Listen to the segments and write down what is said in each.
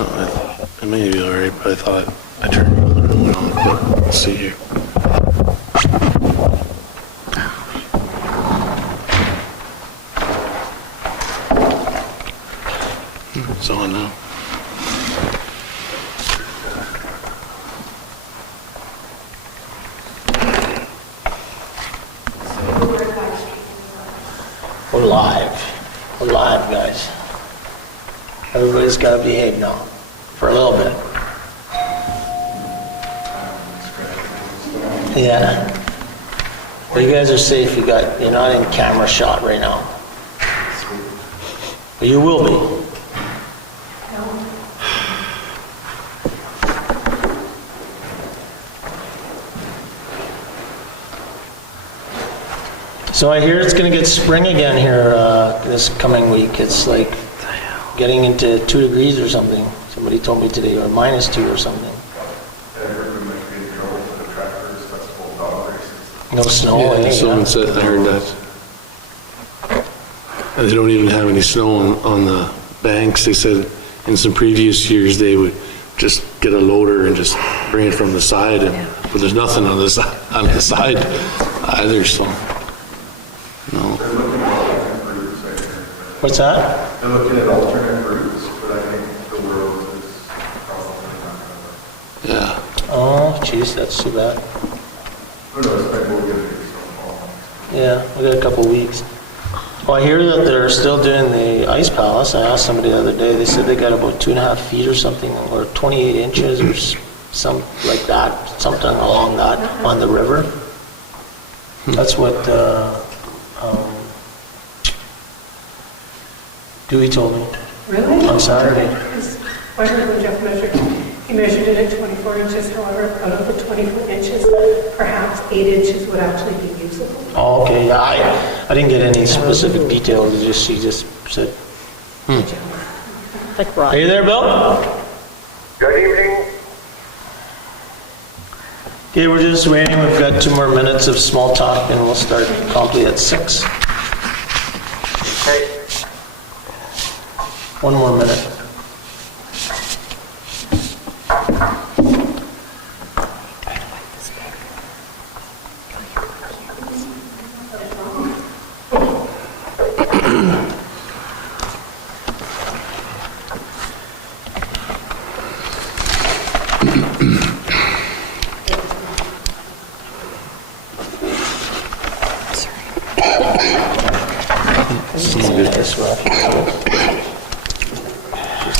It may be alright, but I thought I turned it on. But let's see here. It's on now. We're live. We're live, guys. Everybody's got to behave now for a little bit. Yeah. Well, you guys are safe. You're not in camera shot right now. But you will be. So I hear it's going to get spring again here this coming week. It's like getting into 2 degrees or something. Somebody told me today, or -2 or something. No snow. Yeah, someone said, I heard that. And they don't even have any snow on the banks. They said in some previous years they would just get a loader and just bring it from the side, but there's nothing on the side either, so. No. What's that? They're looking at alternate routes, but I think the world is probably not going to. Yeah. Oh, jeez, that's too bad. Who knows, maybe we'll get a big snowfall. Yeah, we got a couple of weeks. Well, I hear that they're still doing the Ice Palace. I asked somebody the other day. They said they got about 2.5 feet or something, or 28 inches or some like that, something along that on the river. That's what Dewey told me. Really? On Saturday. I heard when Jeff measured, he measured it at 24 inches, however, out of the 24 inches, perhaps 8 inches would actually be usable. Oh, okay. Yeah, I didn't get any specific details. She just said, Like rock. Are you there, Bill? Good evening. Okay, we're just waiting. We've got 2 more minutes of small talk and we'll start promptly at 6. Okay. 1 more minute.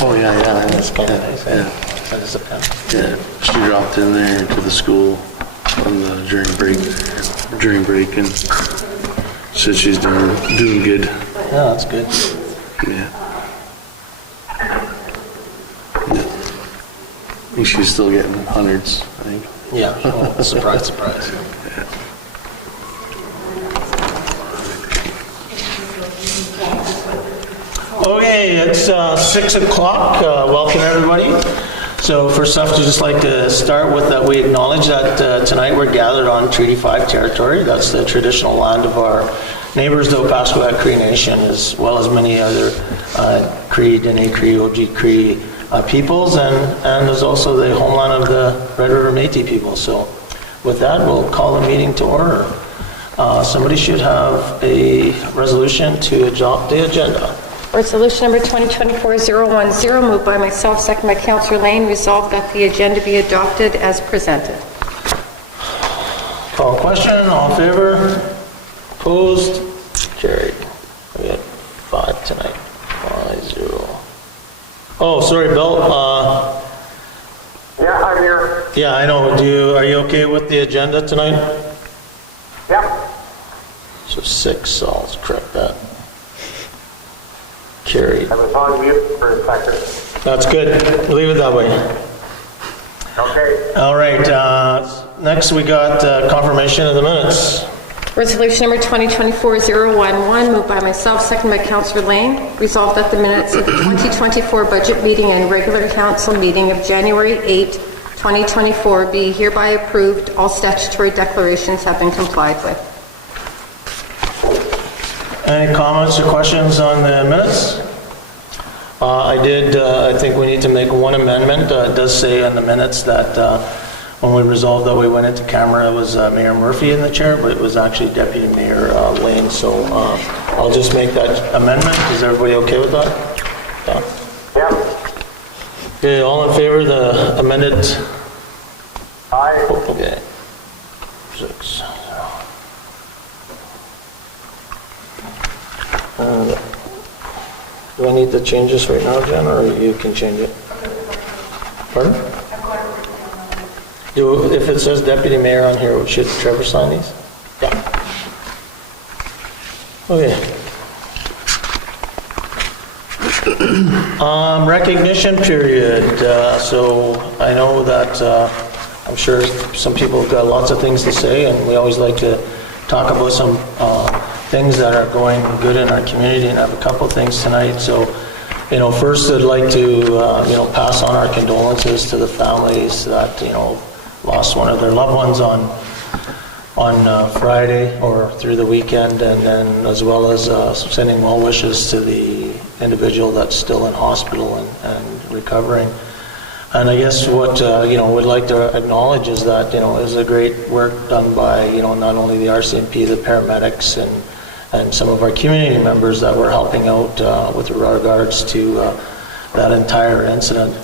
Oh, yeah. That's kind of nice. Yeah. That is a pen. Yeah, she dropped in there to the school during break and said she's doing good. Yeah, that's good. Yeah. I think she's still getting hundreds, I think. Yeah. Oh, surprise, surprise. Okay, it's 6 o'clock. Welcome, everybody. So first off, I'd just like to start with that we acknowledge that tonight we're gathered on Treaty 5 territory. That's the traditional land of our neighbors, the Opaskwayak Cree Nation, as well as many other Cree, Dene Cree, OG Cree peoples, and is also the homeland of the Red River Métis people. So with that, we'll call the meeting to order. Somebody should have a resolution to adopt the agenda. Resolution number 2024-010, moved by myself, second by Councillor Lane, resolved that the agenda be adopted as presented. Call question, all in favor? Opposed? Carried. We got 5 tonight. 5-0. Oh, sorry, Bill. Yeah, I'm here. Yeah, I know. Are you okay with the agenda tonight? Yep. So 6, so I'll correct that. Carried. I was on mute for a second. That's good. Leave it that way. Okay. All right. Next, we got confirmation of the minutes. Resolution number 2024-011, moved by myself, second by Councillor Lane, resolved that the minutes of the 2024 budget meeting and regular council meeting of January 8, 2024 be hereby approved. All statutory declarations have been complied with. Any comments or questions on the minutes? I think we need to make one amendment. It does say in the minutes that when we resolved that we went into camera, it was Mayor Murphy in the chair, but it was actually Deputy Mayor Lane. So I'll just make that amendment. Is everybody okay with that? Yeah. Okay, all in favor of the amended? Aye. Okay. 6. Do I need to change this right now, Jen, or you can change it? Pardon? If it says Deputy Mayor on here, should Trevor sign these? Yeah. Okay. Recognition period. So I know that I'm sure some people have got lots of things to say, and we always like to talk about some things that are going good in our community, and I have a couple of things tonight. So, first I'd like to, pass on our condolences to the families that, lost one of their loved ones on Friday or through the weekend, and then as well as sending well wishes to the individual that's still in hospital and recovering. And I guess what, we'd like to acknowledge is that, it was a great work done by, not only the RCMP, the paramedics, and some of our community members that were helping out with regards to that entire incident.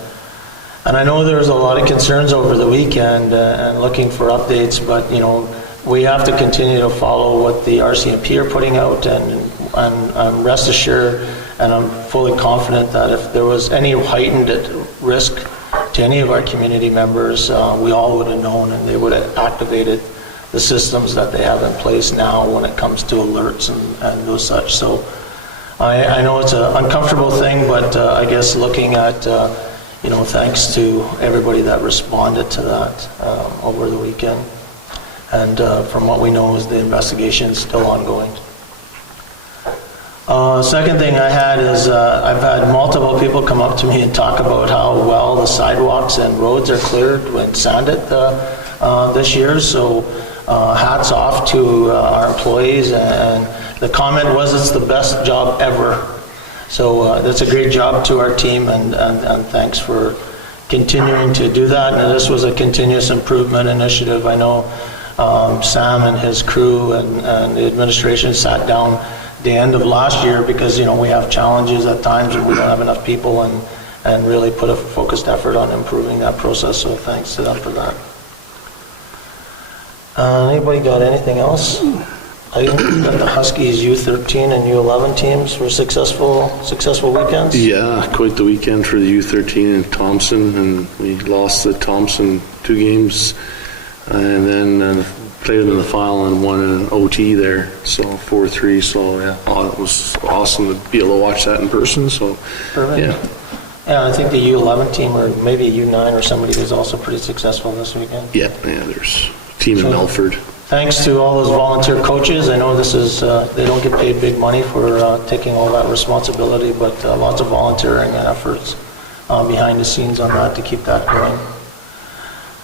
And I know there was a lot of concerns over the weekend and looking for updates, but, we have to continue to follow what the RCMP are putting out, and I'm rest assured, and I'm fully confident that if there was any heightened risk to any of our community members, we all would have known, and they would have activated the systems that they have in place now when it comes to alerts and those such. So I know it's an uncomfortable thing, but I guess looking at, thanks to everybody that responded to that over the weekend. And from what we know is the investigation is still ongoing. Second thing I had is I've had multiple people come up to me and talk about how well the sidewalks and roads are cleared when sanded this year. So hats off to our employees, and the comment was it's the best job ever. So that's a great job to our team, and thanks for continuing to do that. And this was a continuous improvement initiative. I know Sam and his crew and the administration sat down the end of last year because, we have challenges at times and we don't have enough people, and really put a focused effort on improving that process. So thanks to them for that. Anybody got anything else? I think that the Huskies U13 and U11 teams were successful weekends. Yeah, quite the weekend for the U13 in Thompson, and we lost at Thompson 2 games, and then played them in the final and won in an OT there, so 4-3. So yeah, it was awesome to be able to watch that in person. So perfect. Yeah, I think the U11 team, or maybe U9 or somebody, was also pretty successful this weekend. Yeah, there's a team in Melford. Thanks to all those volunteer coaches. I know this is, they don't get paid big money for taking all that responsibility, but lots of volunteering and efforts behind the scenes on that to keep that going.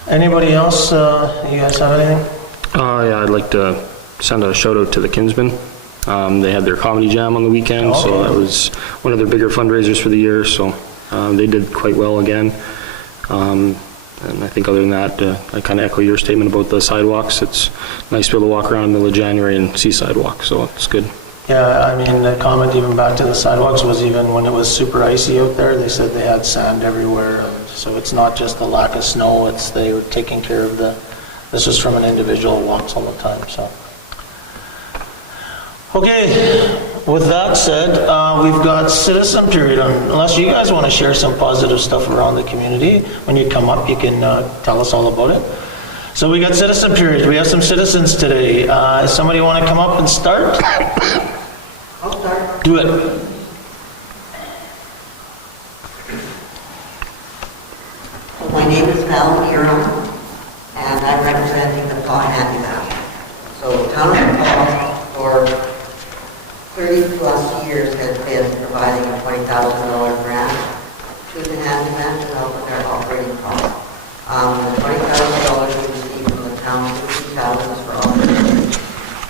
Anybody else? You guys have anything? Yeah, I'd like to send a shout out to the Kinsmen. They had their comedy jam on the weekend, so that was one of their bigger fundraisers for the year, so they did quite well again. And I think other than that, I kind of echo your statement about the sidewalks. It's nice to be able to walk around in the middle of January and see sidewalks, so it's good. Yeah, I mean, the comment even back to the sidewalks was even when it was super icy out there, they said they had sand everywhere. And so it's not just the lack of snow, it's they were taking care of this was from an individual who walks all the time, so. Okay, with that said, we've got citizen period. Unless you guys want to share some positive stuff around the community, when you come up, you can tell us all about it. So we got citizen period. We have some citizens today. Somebody want to come up and start? I'll start. Do it. So my name is Val Hero, and I'm representing the Paw Handicap. So Town of Paw, for 30 plus years, has been providing a $20,000 grant to the handyman to help with their operating costs. The $20,000 we receive from the town, $50,000 is for operating,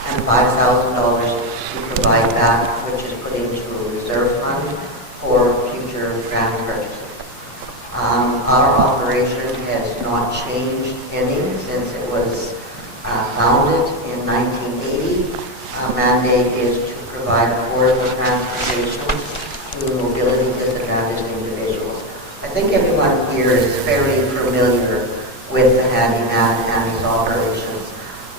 and $5,000 to provide that, which is put into a reserve fund for future Our operation has not changed any since it was founded in 1980. Our mandate is to provide affordable transportation to mobility disadvantaged individuals. I think everyone here is fairly familiar with the handyman and his operations.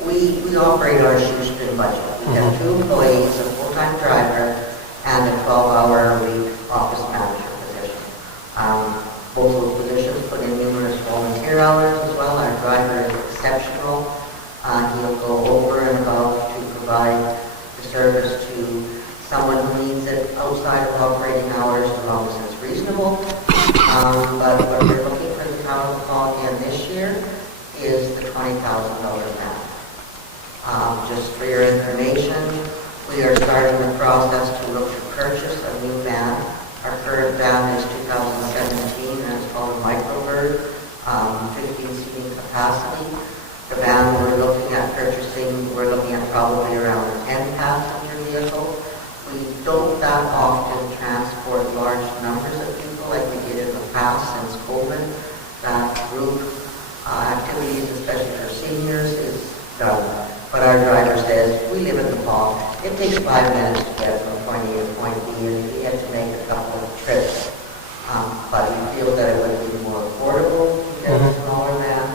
We operate our shoestring budget. We have 2 employees, a full-time driver, and a 12-hour-a-week office manager position. Both those positions put in numerous volunteer hours as well. Our driver is exceptional. He'll go over and above to provide the service to someone who needs it outside of operating hours as long as it's reasonable. But what we're looking for the town of Paul again this year is the $20,000 van. Just for your information, we are starting the process to look to purchase a new van. Our current van is 2017 and it's called a Microbird, 15 seating capacity. The van we're looking at purchasing, we're looking at probably around a 10-passenger vehicle. We don't that often transport large numbers of people like we did in the past since COVID. That group activities, especially for seniors, is done. But our driver says, we live in the Paul. It takes 5 minutes to get from point A to point B, and we have to make a couple of trips. But we feel that it would be more affordable to get a smaller van.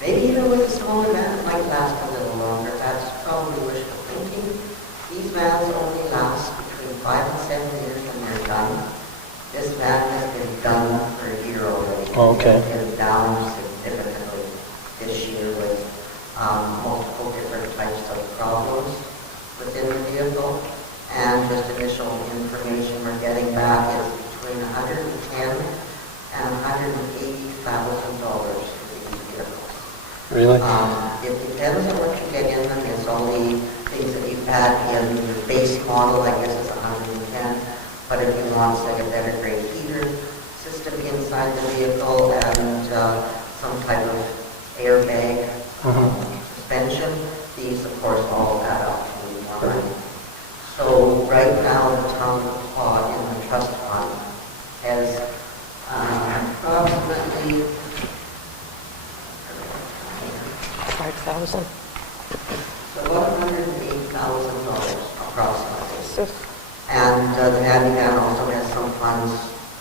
Maybe even with a smaller van, it might last a little longer. That's probably wishful thinking. These vans only last between 5 and 7 years when they're done. This van has been done for a year already. Okay. It's been down significantly this year with multiple different types of problems within the vehicle. And just initial information we're getting back is between $110,000 and $180,000 for these vehicles. Really? It depends on what you get in them. It's all the things that you've had in your base model, I guess it's 110. But if you want, say, a better grade heater system inside the vehicle and some type of airbag suspension, these of course all add up to more money. So right now the town of Paw in the trust fund has approximately 5,000. so $108,000 approximately. And the handyman also has some funds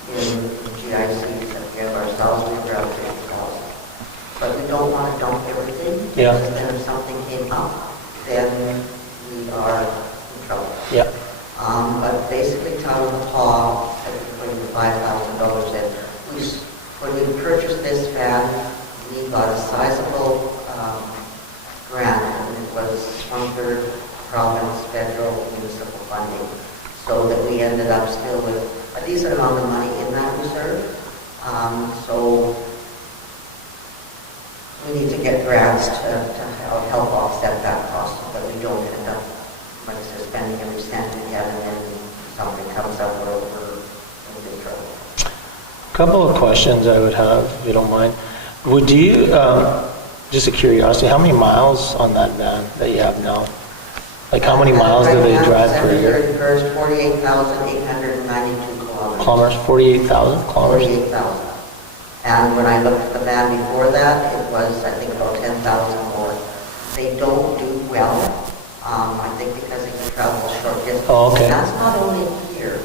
in GICs that we have ourselves. We have around $50,000. But we don't want to dump everything. Yeah. Because then if something came up, then we are in trouble. Yeah. But basically, town of Paw has been putting the $5,000 in. When we purchased this van, we got a sizable grant, and it was from third province, federal, municipal funding, so that we ended up still with a decent amount of money in that reserve. So we need to get grants to help offset that cost so that we don't end up, like I said, spending every cent we have and then something comes up where we're in big trouble. A couple of questions I would have, if you don't mind. Would you, just a curiosity, how many miles on that van that you have now? Like how many miles do they drive per year? December 31st, 48,892 kilometers. Kilometers, 48,000 kilometers? 48,000. And when I looked at the van before that, it was, I think, about 10,000 more. They don't do well, I think because they can travel short distance. Oh, okay. And that's not only here.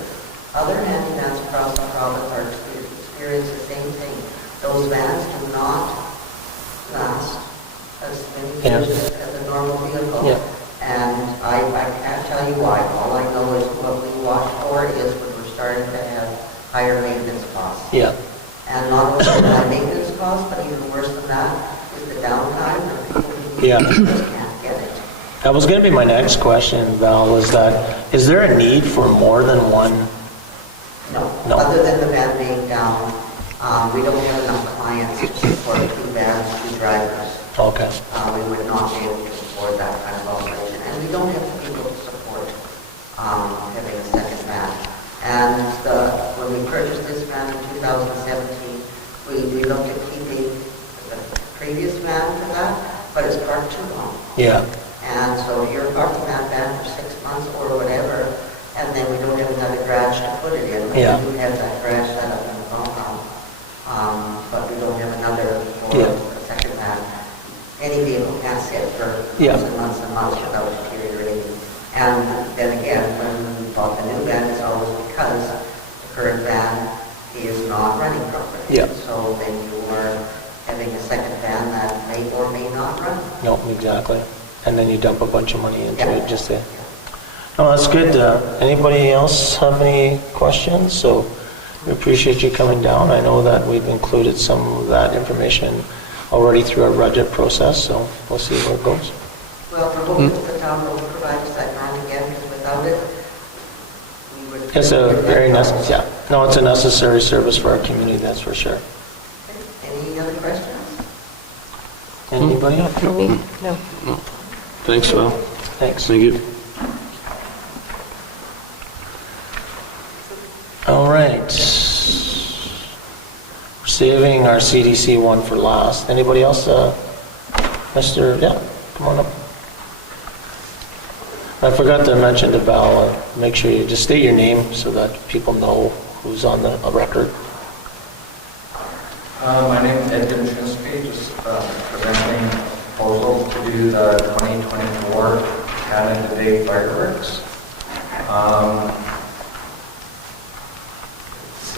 Other handyvans across the province are experiencing the same thing. Those vans do not last as many years as a normal vehicle. Yeah. And I can't tell you why. All I know is what we watch for is when we're starting to have higher maintenance costs. Yeah. And not only the maintenance costs, but even worse than that is the downtime for people who Yeah. just can't get it. That was going to be my next question, Val, is is there a need for more than one? No. Other than the van being down, we don't have enough clients to support 2 vans, 2 drivers. Okay. We would not be able to afford that kind of operation. And we don't have the people to support having a second van. And when we purchased this van in 2017, we looked at keeping the previous van for that, but it's parked too long. Yeah. And so you're parking that van for 6 months or whatever, and then we don't have another garage to put it in. Yeah. We do have that garage set up in the compound. Yeah. months and months without deteriorating. And then again, when we bought the new van, it's always because the current van is not running properly. Yeah. So then you are having a second van that may or may not run. No, exactly. And then you dump a bunch of money into Yeah. it just to... No, that's good. Anybody else have any questions? So we appreciate you coming down. I know that we've included some of that information already through our budget process, so we'll see where it goes. Well, we're hoping the town will provide us that van again, because without it, we would... It's a very necessary, yeah. No, it's a necessary service for our community, that's for sure. Any other questions? Anybody? No. Thanks, Val. Thanks. Thank you. All right. We're saving our CDC one for last. Anybody else? Mr. Yeah, come on up. I forgot to mention to Val, make sure you just state your name so that people know who's on the record. My name is Edwin Chinsky, just presenting a proposal to do the 2024 Canada Day fireworks.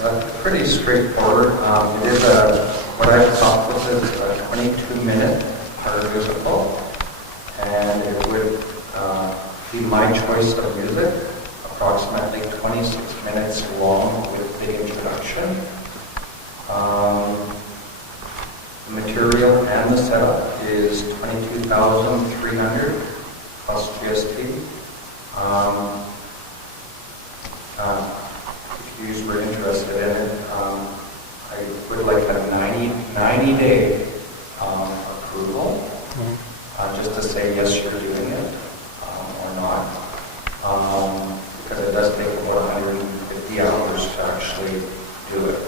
It's pretty straightforward. It is what I've thought this is a 22-minute art musical, and it would be my choice of music, approximately 26 minutes long with the introduction. The material and the setup is $22,300 plus GST. If you were interested in it, I would like a 90-day approval, just to say yes, you're doing it or not, because it does take about 150 hours to actually do it.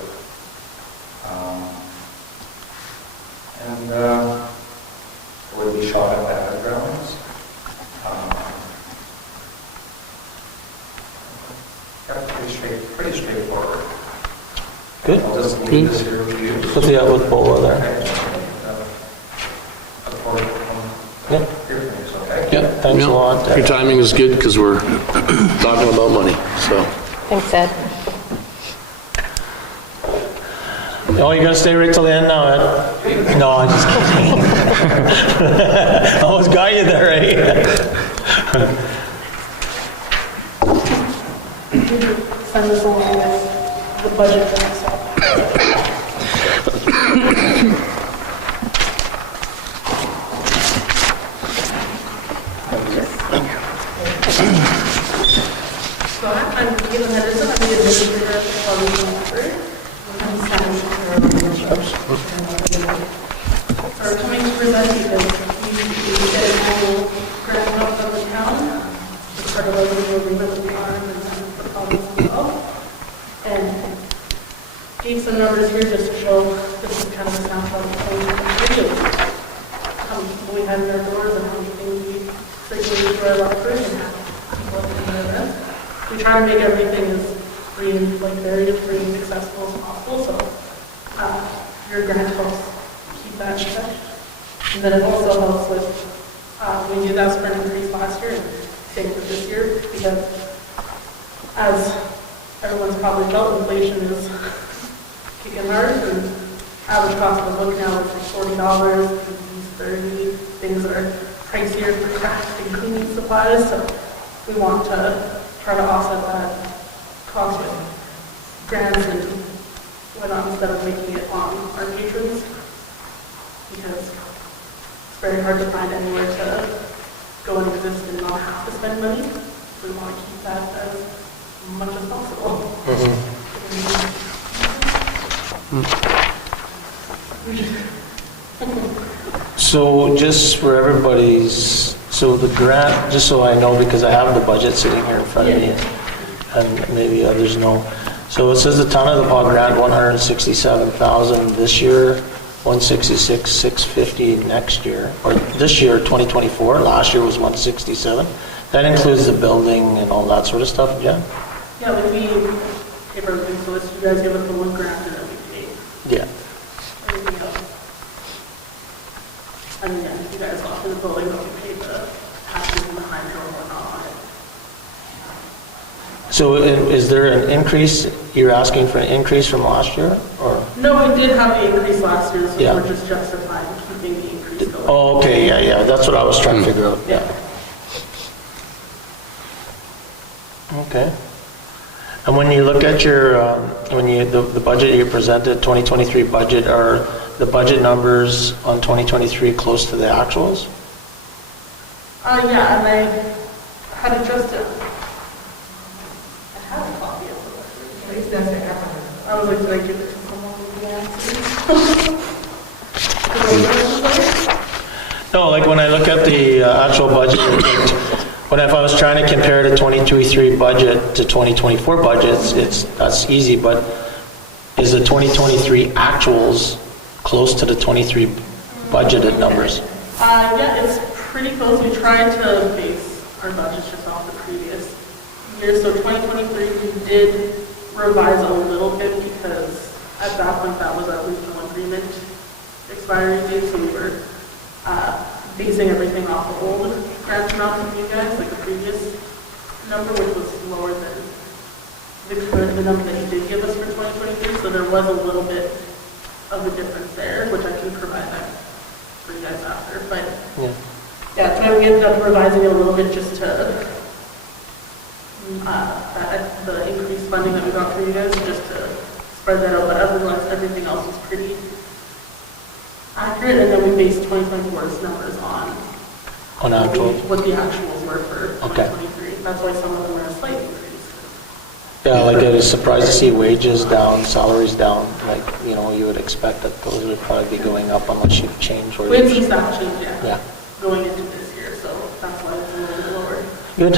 And it would be shot at the grounds. Pretty straightforward. Good. I'll just leave this here with you. Put the out with Bola there. Yeah. Yeah, thanks a lot. Your timing is good because we're talking about money, so. Thanks, Ed. Oh, you gotta stay right till the end now, Ed? No, I'm just kidding. I almost got you there, eh? Send this along with the budget and stuff. So I'm Caitlin Henderson, I'm the administrator of the Public Library. I'm Spanish. Are coming to present because we get a whole grant up of the town. It's part of a little agreement with the farm and the province as well. And gave some numbers here just to show this is kind of a snapshot of how we have in our doors and how many things we circulate through our lockers and people in our events. We try to make everything as free and barrier-free and accessible as possible. So your grant helps keep that in check. And then it also helps with, we did that spring increase last year and same for this year, because as everyone's probably felt, inflation is kicking hard, and average cost of a book now is like $40, $30, things are pricier for craft and cleaning supplies, so we want to try to offset that cost with grants and whatnot instead of making it on our patrons, because it's very hard to find anywhere to go and exist and not have to spend money. So we want to keep that as much as possible. So just for everybody's, so the grant, just so I know, because I have the budget sitting here in front of me, and maybe others know. So it says the Town of the Paw grant, $167,000 this year, $166,650 next year, or this year, 2024. Last year was $167,000. That includes the building and all that sort of stuff, Jen? Yeah, like we pay for everything, so it's, you guys give us the one grant and then we pay Yeah. everything else. I mean, yeah, you guys offer the building, but we pay the So is there an increase, you're asking for an increase from last year, or? No, we did have the increase last year, so Yeah. we're just justifying keeping the increase going. Oh, okay, yeah, that's what I was trying to figure out, yeah. Okay. And when you look at your, the budget you presented, 2023 budget, are the budget numbers on 2023 close to the actuals? Yeah, and I had adjusted. I have a copy of the budget. I was like, did I give it to someone with the answers? No, like when I look at the actual budget, if I was trying to compare the 2023 budget to 2024 budgets, that's easy, but is the 2023 actuals close to the 23 budgeted numbers? Yeah, it's pretty close. We tried to base our budgets just off the previous year. So 2023, we did revise a little bit because at that point that was our regional agreement expiry date, so we were basing everything off the old grant amount from you guys, like the previous number, which was lower than the number that you did give us for 2023. So there was a little bit of a difference there, which I can provide that for you guys after. But yeah, so we ended up revising it a little bit just to the increased funding that we got for you guys, just to spread that out. But otherwise, everything else was pretty accurate, and then we based 2024's numbers on actuals? what the actuals were for 2023. Okay. That's why some of them are a slight increase. Yeah, like I was surprised to see wages down, salaries down, like, you would expect that those would probably be going up unless you change or... We had some staff change, Yeah. going into this year, so that's why it's a little bit lower. Good.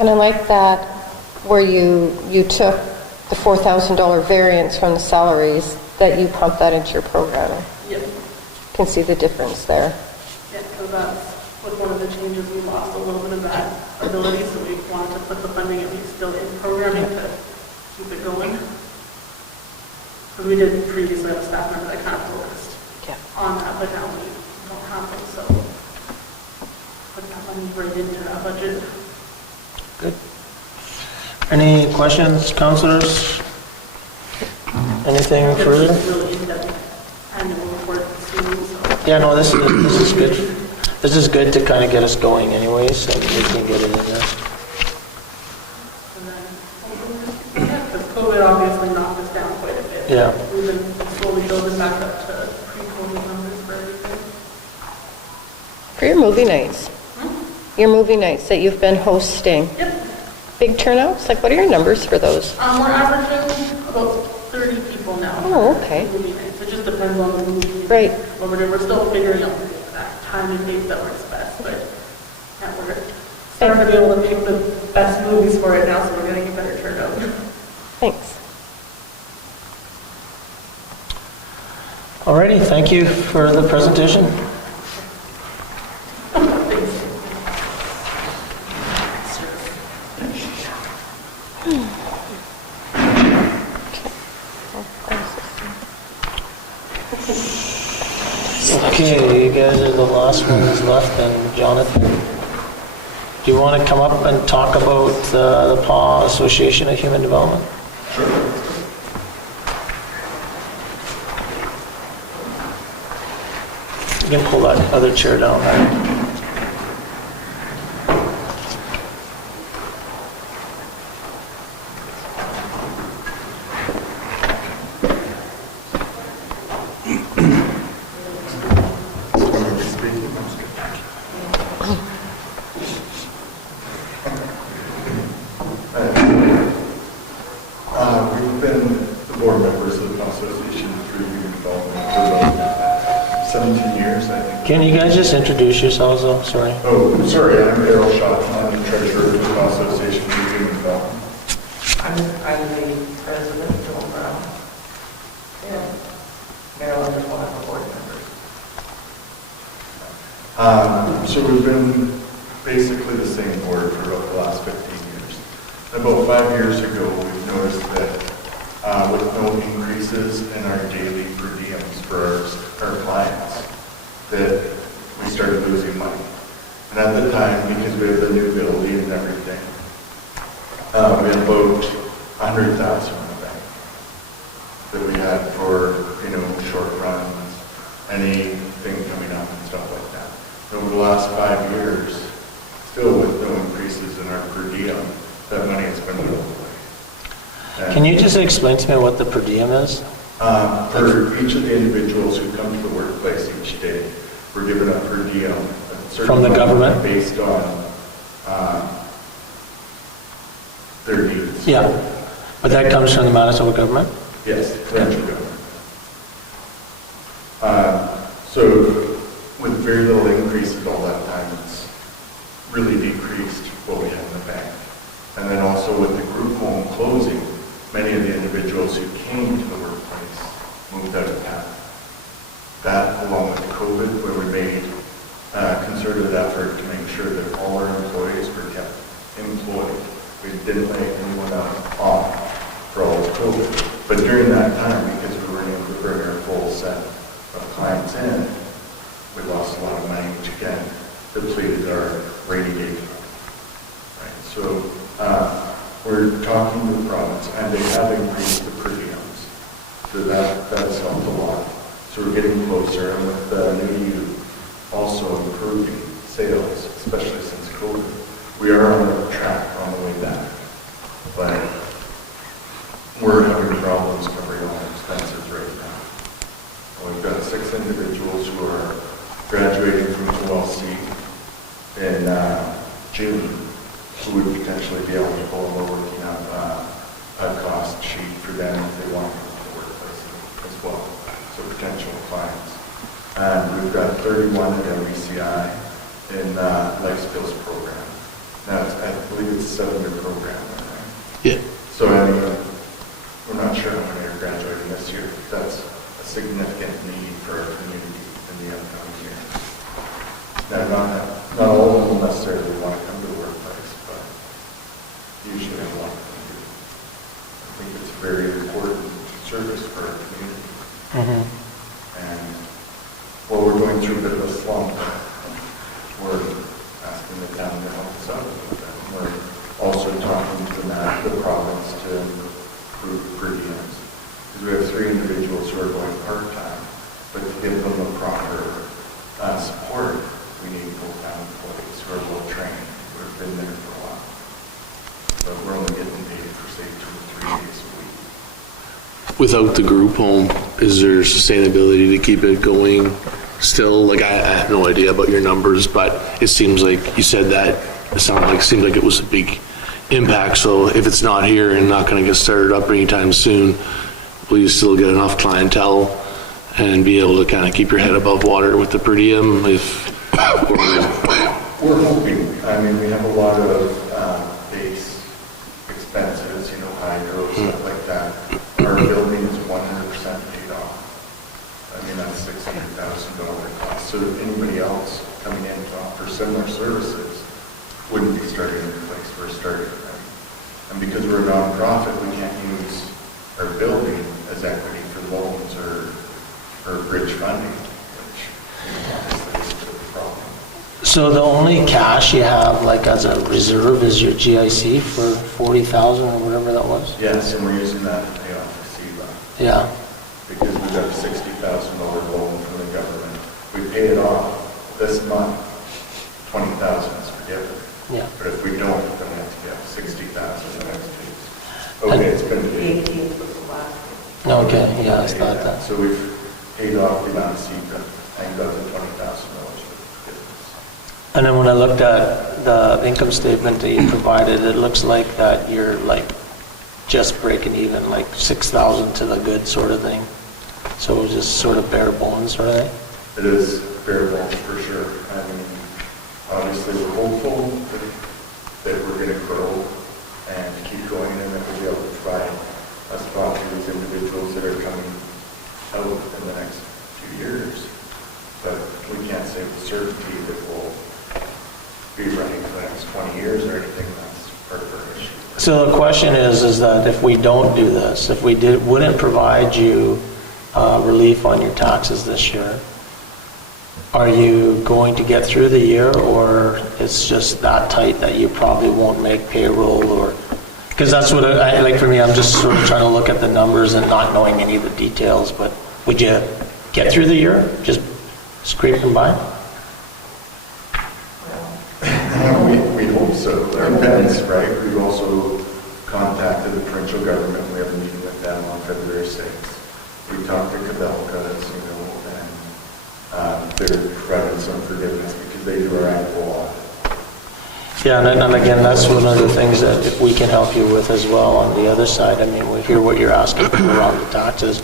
And I like that where you took the $4,000 variance from the salaries, that you pumped that into your programming. Yep. You can see the difference there. Yeah, because that's with one of the changes, we lost a little bit of that ability, so we wanted to put the funding at least still in programming to keep it going. Because we did previously have a staff member that kind of focused on that, but now we don't have it, so put that money right into that budget. Good. Any questions, councilors? Anything further? It's really in-depth annual report soon, so. Yeah, no, this is good. This is good to kind of get us going anyways, so we can get it in there. And then, because COVID obviously knocked us down quite a bit. Yeah. We've been slowly building back up to pre-COVID numbers for everything. For your movie nights, your movie nights that you've been hosting, Yep. big turnouts? Like, what are your numbers for those? We're averaging about 30 people now. Oh, okay. Movie nights. It just depends on the movie. Right. We're still figuring out the exact timing date that works best, but yeah, we're starting to be able to pick the best movies for it now, so we're getting a better turnout. Thanks. Alrighty, thank you for the presentation. Okay, you guys are the last ones left, and Jonathan, do you want to come up and talk about the PAW Association of Human Development? You can pull that other chair down there. We've been the board members of the Association for Human Development for about 17 years, I think. Can you guys just introduce yourselves though? Sorry. Oh, sorry, I'm Daryl Schott. I'm the treasurer of the Association for Human Development. I'm the president, Joel Brown, and Maryland is one of the board members. So we've been basically the same board for about the last 15 years. About 5 years ago, we've noticed that with no increases in our daily per diems for our clients, that we started losing money. And at the time, because we have the new building and everything, we had about 100,000 in the bank that we had for, short runs, anything coming up and stuff like that. Over the last 5 years, still with no increases in our per diem, that money has been whittled away. Can you just explain to me what the per diem is? For each of the individuals who come to the workplace each day, we're given a per diem. a certain From the amount government? Based on their needs. Yeah, but that comes from the Manitoba government? Yes, provincial government. So with very little increases all that time, it's really decreased what we had in the bank. And then also with the group home closing, many of the individuals who came to the workplace moved out of town. That, along with COVID, where we made a concerted effort to make sure that all our employees were kept employed. We didn't lay anyone off for all of COVID. But during that time, because we weren't able to bring our full set of clients in, we lost a lot of money, which again depleted our rainy day fund. Right? So we're talking to the province, and they have increased the per diems. So that's helped a lot. So we're getting closer, and with New Youth also improving sales, especially since COVID. We are on the track on the way back, but we're having problems covering all our expenses right now. We've got 6 individuals who are graduating from ULC in June who would potentially be eligible, and we're working on a cost sheet for them if they want to come to the workplace as well, so potential clients. And we've got 31 at MBCI in Life Skills program. Now, I believe it's a 7-year program, right? Yeah. So, we're not sure how many are graduating this year. That's a significant need for our community in the upcoming year. Now, not all of them will necessarily want to come to the workplace, but usually a lot of them do. I think it's a very important service for our community. And while we're going through a bit of a slump, we're asking the town to help us out a little bit. We're also talking to the province to improve per diems. Because we have 3 individuals who are going part-time, but to give them the proper support, we need full-time employees who are well-trained, who have been there for a while. But we're only getting paid for, say, 2 or 3 days a week. Without the group home, is there sustainability to keep it going still? Like, I have no idea about your numbers, but it seems like you said that it seemed like it was a big impact. So if it's not here and not going to get started up anytime soon, will you still get enough clientele and be able to kind of keep your head above water with the per diem? We're hoping. I mean, we have a lot of base expenses, hydro, stuff like that. Our building is 100% paid off. I mean, that's $600,000 cost. So anybody else coming in to offer similar services wouldn't be starting in the place we're starting. Right? And because we're a nonprofit, we can't use our building as equity for loans or bridge funding, which obviously is a bit of a problem. So the only cash you have, like as a reserve, is your GIC for 40,000 or whatever that was? Yes, and we're using that to pay off the CEBA. Yeah. Because we got a $60,000 loan from the government. We pay it off this month, 20,000 is forgiven. Yeah. But if we don't, then we have to get 60,000 the next week. Okay, it's been paid. 18th was the last. Okay, yeah, I thought that. So we've paid off the amount of CEBA and got the $20,000 for forgiveness. And then when I looked at the income statement that you provided, it looks like that you're like just breaking even, like 6,000 to the good sort of thing. So it was just sort of bare bones sort of thing? It is bare bones for sure. I mean, obviously we're hopeful that we're going to grow and keep going and that we'll be able to provide a spot for these individuals that are coming out in the next few years. But we can't say with certainty that we'll be running for the next 20 years or anything. That's part of our issue. So the question is that if we don't do this, if we wouldn't provide you relief on your taxes this year, are you going to get through the year, or it's just that tight that you probably won't make payroll, or Because that's what like for me, I'm just sort of trying to look at the numbers and not knowing any of the details, but would you get through the year, just scraping by? We hope so. Our depends, right? We've also contacted the provincial government. We have a meeting with them on February 6th. We talked to Kabelka, as you know, and they're providing some forgiveness because they do our annual audit. Yeah, and again, that's one of the things that if we can help you with as well on the other side. I mean, we hear what you're asking for around the taxes,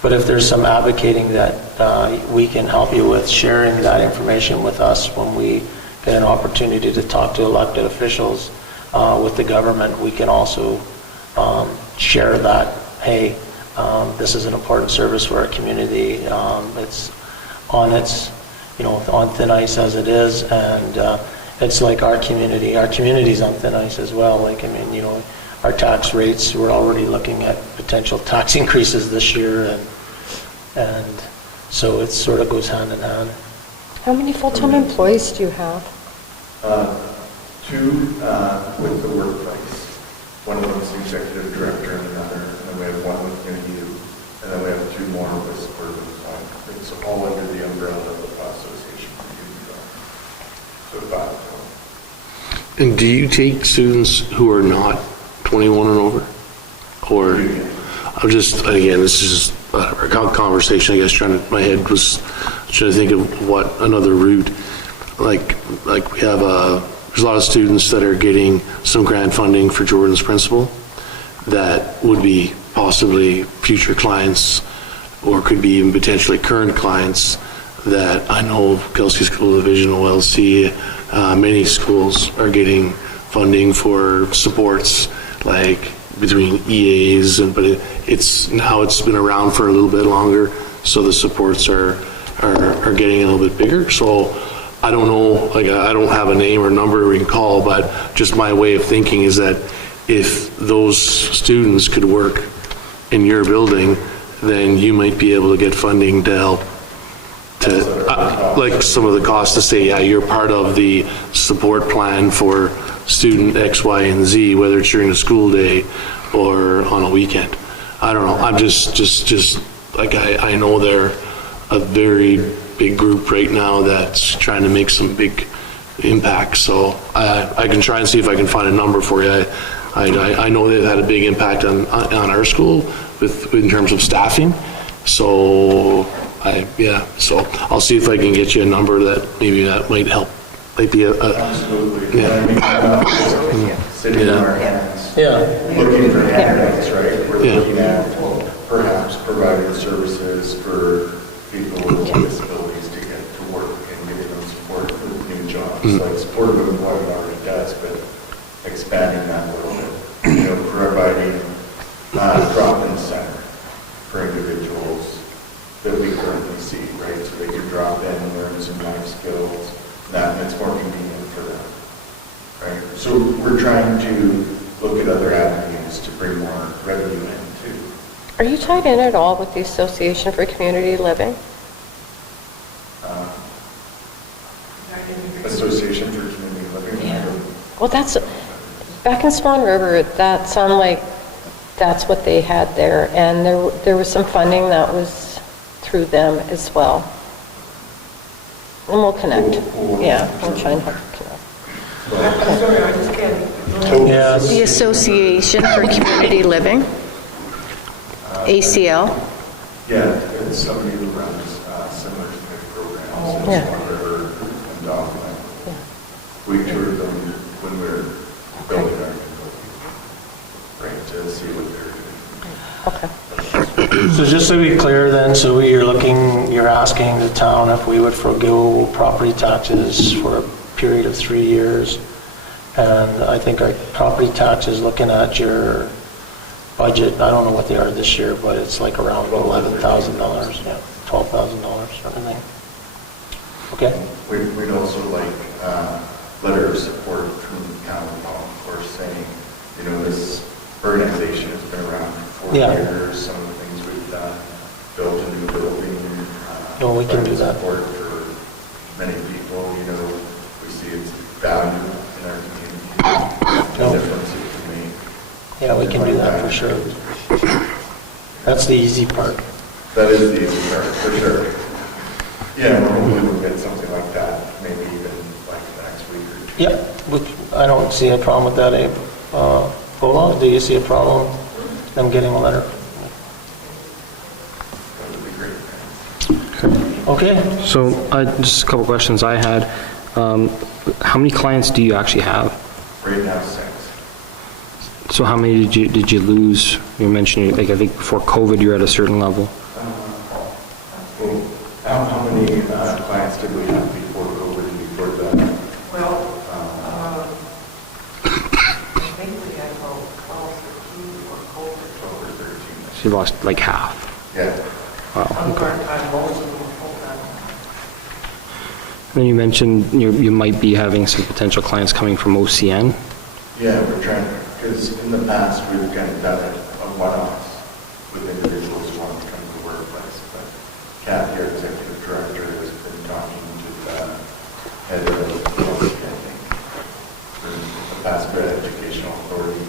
but if there's some advocating that we can help you with, sharing that information with us when we get an opportunity to talk to elected officials with the government, we can also share that, hey, this is an important service for our community. It's on on thin ice as it is, and it's like our community's on thin ice as well. Like, I mean, our tax rates, we're already looking at potential tax increases this year, and so it sort of goes hand in hand. How many full-time employees do you have? 2 with the workplace. One of them is the executive director and another, and then we have one with you, and then we have 2 more with support of employment. It's all under the umbrella of the association. So 5. And do you take students who are not 21 and over? Or, I'm just, again, this is just a conversation, I guess, my head was trying to think of what another route, like we have there's a lot of students that are getting some grant funding for Jordan's Principle that would be possibly future clients or could be even potentially current clients that I know Kelsey School Division, OLC, many schools are getting funding for supports like between EAs, but it's been around for a little bit longer, so the supports are getting a little bit bigger. So I don't know, like I don't have a name or number we can call, but just my way of thinking is that if those students could work in your building, then you might be able to get funding to help to, like some of the costs to say, yeah, you're part of the support plan for student X, Y, and Z, whether it's during a school day or on a weekend. I don't know. I'm just like, I know they're a very big group right now that's trying to make some big impacts. So I can try and see if I can find a number for you. I know they've had a big impact on our school in terms of staffing. So so I'll see if I can get you a number that maybe that might help. Might be Absolutely. yeah. I mean, we're not sitting on our hands, Yeah. looking for handouts, right? We're Yeah. looking at perhaps providing services for people with disabilities to get to work and giving them support with new jobs. Like supportive employment already does, but expanding that a little bit. Providing drop-in center for individuals that we currently see, right? So they can drop in and learn some life skills. And it's more convenient for them, right? So we're trying to look at other avenues to bring more revenue in too. Are you tied in at all with the Association for Community Living? Association for Community Living. Yeah. Well, that's, back in Swan River, that sounded like that's what they had there, and there was some funding that was through them as well. And we'll connect. Yeah, we'll try and help connect. I'm sorry, I just can't. Yeah. The Association for Community Living, ACL. Yeah, it's somebody who runs similar type programs in Yeah. Swan River and Dauphin. We toured them when we were building our new building, right, to see what they're doing. Okay. So just to be clear then, so you're asking the town if we would forgo property taxes for a period of 3 years. And I think our property taxes, looking at your budget, I don't know what they are this year, but it's like around $11,000, yeah, $12,000 sort of thing. Okay? We'd also like letter of support from the county, of course, saying, this organization has been around for 4 Yeah. years, some of the things we've done, built a new building. No, we can do that. Support for many people, we see its value in our community, the No. difference it can make. Yeah, we can do that for sure. That's the easy part. That is the easy part, for sure. Yeah, we're hoping we'll get something like that, maybe even like next week or two. Yeah, I don't see a problem with that, Abe. Bola, do you see a problem them getting a letter? That would be great. Okay, So just a couple questions I had. How many clients do you actually have? Right now, 6. So how many did you lose? You mentioned, like, I think before COVID, you're at a certain level. Well, how many clients did we have before COVID and before that? Well, I think we had about 12 or 13 before COVID. 12 or 13. So you lost like half. Yeah. Wow. Some part-time, most of them were full-time. Then you mentioned you might be having some potential clients coming from OCN. Yeah, we're trying, because in the past, we've kind of done it on one-offs with individuals who want to come to the workplace. But Kathy, our executive director, has been talking to the head of the Nebraska Educational Authority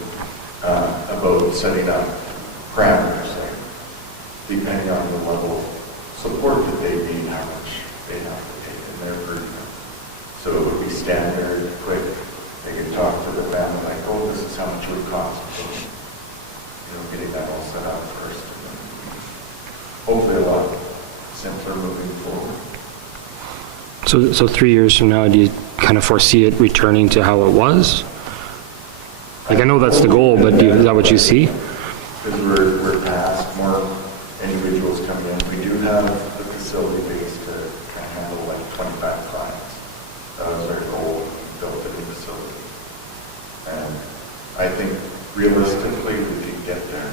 about setting up parameters, like depending on the level of support that they need, how much they have to take in their group. So it would be standard, quick. They can talk to the family like, oh, this is how much it would cost. Getting that all set up first. And then hopefully a lot simpler moving forward. So 3 years from now, do you kind of foresee it returning to how it was? Like, I know that's the goal, but is that what you see? Because we're past more individuals coming in. We do have the facility base to kind of handle like 25 clients. That was our goal when we built the new facility. And I think realistically we could get there.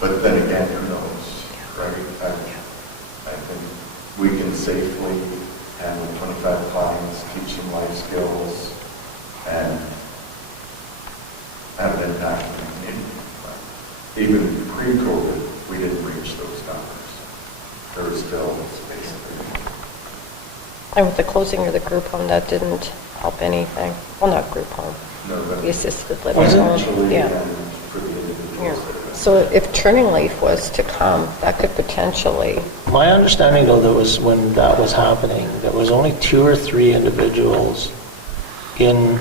But then again, who knows, right? I think we can safely handle 25 clients, teach them life skills, and have an impact on the community. But even pre-COVID, we didn't reach those numbers. There was still basically. And with the closing of the group home, that didn't help anything. Well, not group home, No, but the assisted living home. financially Yeah. and for the individuals. Yeah. that- So if Turning Leaf was to come, that could potentially, my understanding though, that was when that was happening, there was only 2 or 3 individuals in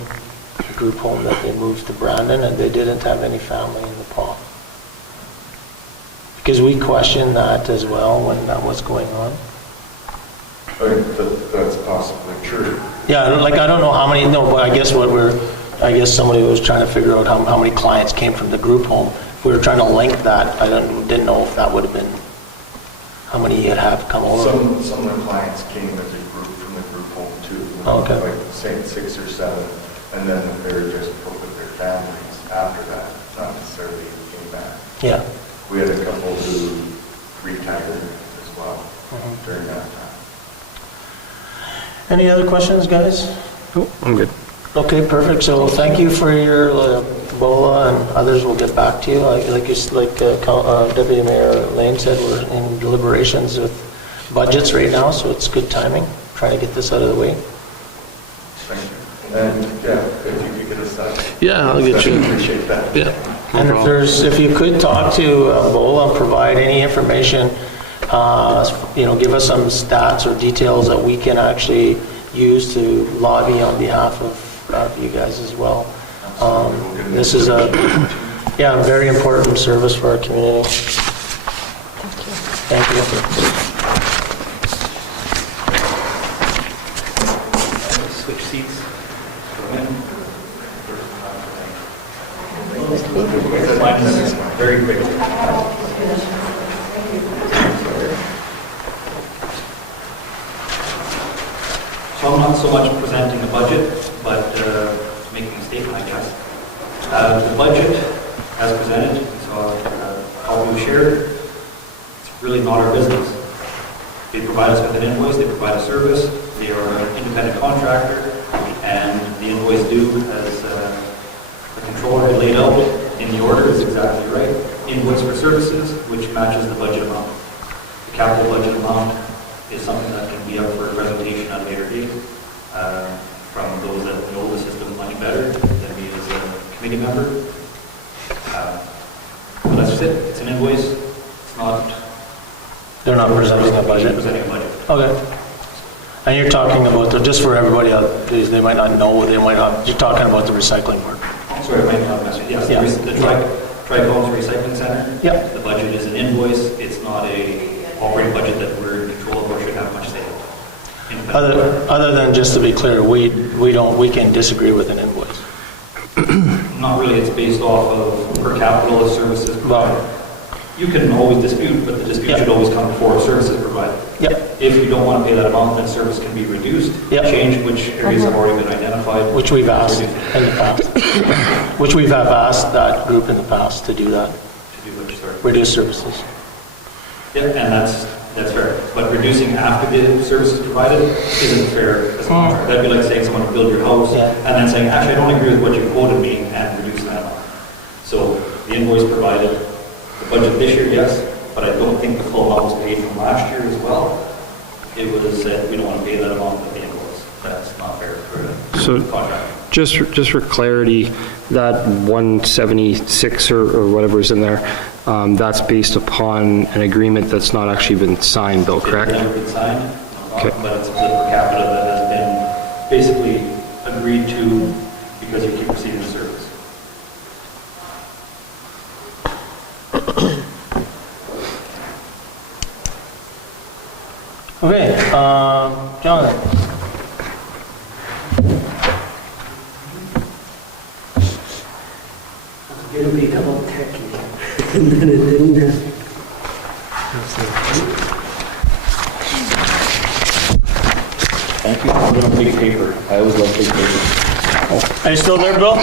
the group home that they moved to Brandon, and they didn't have any family in the Paw. Because we questioned that as well when that was going on. That's possibly true. Yeah, like, I don't know how many, no, but I guess somebody was trying to figure out how many clients came from the group home. If we were trying to link that, I didn't know if that would have been, how many you'd have come over. Some of the clients came as a group from the group home too. Okay. Like say 6 or 7, and then they're just put with their families after that, not necessarily came back. Yeah. We had a couple who retired as well during that time. Any other questions, guys? Oh, I'm good. Okay, perfect. So thank you for your, Bola, and others will get back to you. Like Deputy Mayor Lane said, we're in deliberations with budgets right now, so it's good timing. Trying to get this out of the way. Thank you. And yeah, if you could get us that. Yeah, I'll get you. Appreciate that. Yeah. no And problem. if you could talk to Bola and provide any information, give us some stats or details that we can actually use to lobby on behalf of you guys as well. This is a very important service for our community. Thank you. Switch seats. Very quickly. So I'm not so much presenting the budget, but making a statement, I guess. The budget, as presented, so how we shared, it's really not our business. They provide us with an invoice, they provide a service, they are an independent contractor, and the invoice due, as the controller had laid out in the order, is exactly right. Invoice for services, which matches the budget amount. The capital budget amount is something that can be up for presentation on a later date from those that know the system much better than me as a committee member. it, it's an invoice, it's not They're not presenting a budget? presenting a budget. Okay. And you're talking about, just for everybody out, they might not know, they might not, you're talking about the recycling work. Sorry, I might not have messaged. Yes, Yeah. the Tricoms Recycling Center. Yep. The budget is an invoice, it's not a operating budget that we're in control of or should have much say in. Other than, just to be clear, we can disagree with an invoice. Not really, it's based off of per capita services provided. You can always dispute, but the dispute Yeah. should always come before services provided. Yep. If you don't want to pay that amount, then service can be reduced, Yeah. change which areas have already been identified. Which we've asked Reduce in the past. Which we have asked that group in the past to do that, to do which, sorry. reduce services. Yeah, and that's fair. But reducing after the service is provided isn't fair as a contract. That'd be like saying someone to build your house Yeah. and then saying, actually, I don't agree with what you quoted me and reduce that amount. So the invoice provided, the budget this year, yes, but I don't think the full amount was paid from last year as well. It was said, we don't want to pay that amount of the invoice. That's not fair for So- a contract. Just for clarity, that 176 or whatever is in there, that's based upon an agreement that's not actually been signed, though, correct? It's never been signed, Okay. but it's the per capita that has been basically agreed to because you keep receiving the service. Okay, Jonathan. Gonna be a couple techy. And then it didn't. Thank you. I'm gonna take paper. I always love big paper. Are you still there, Bill?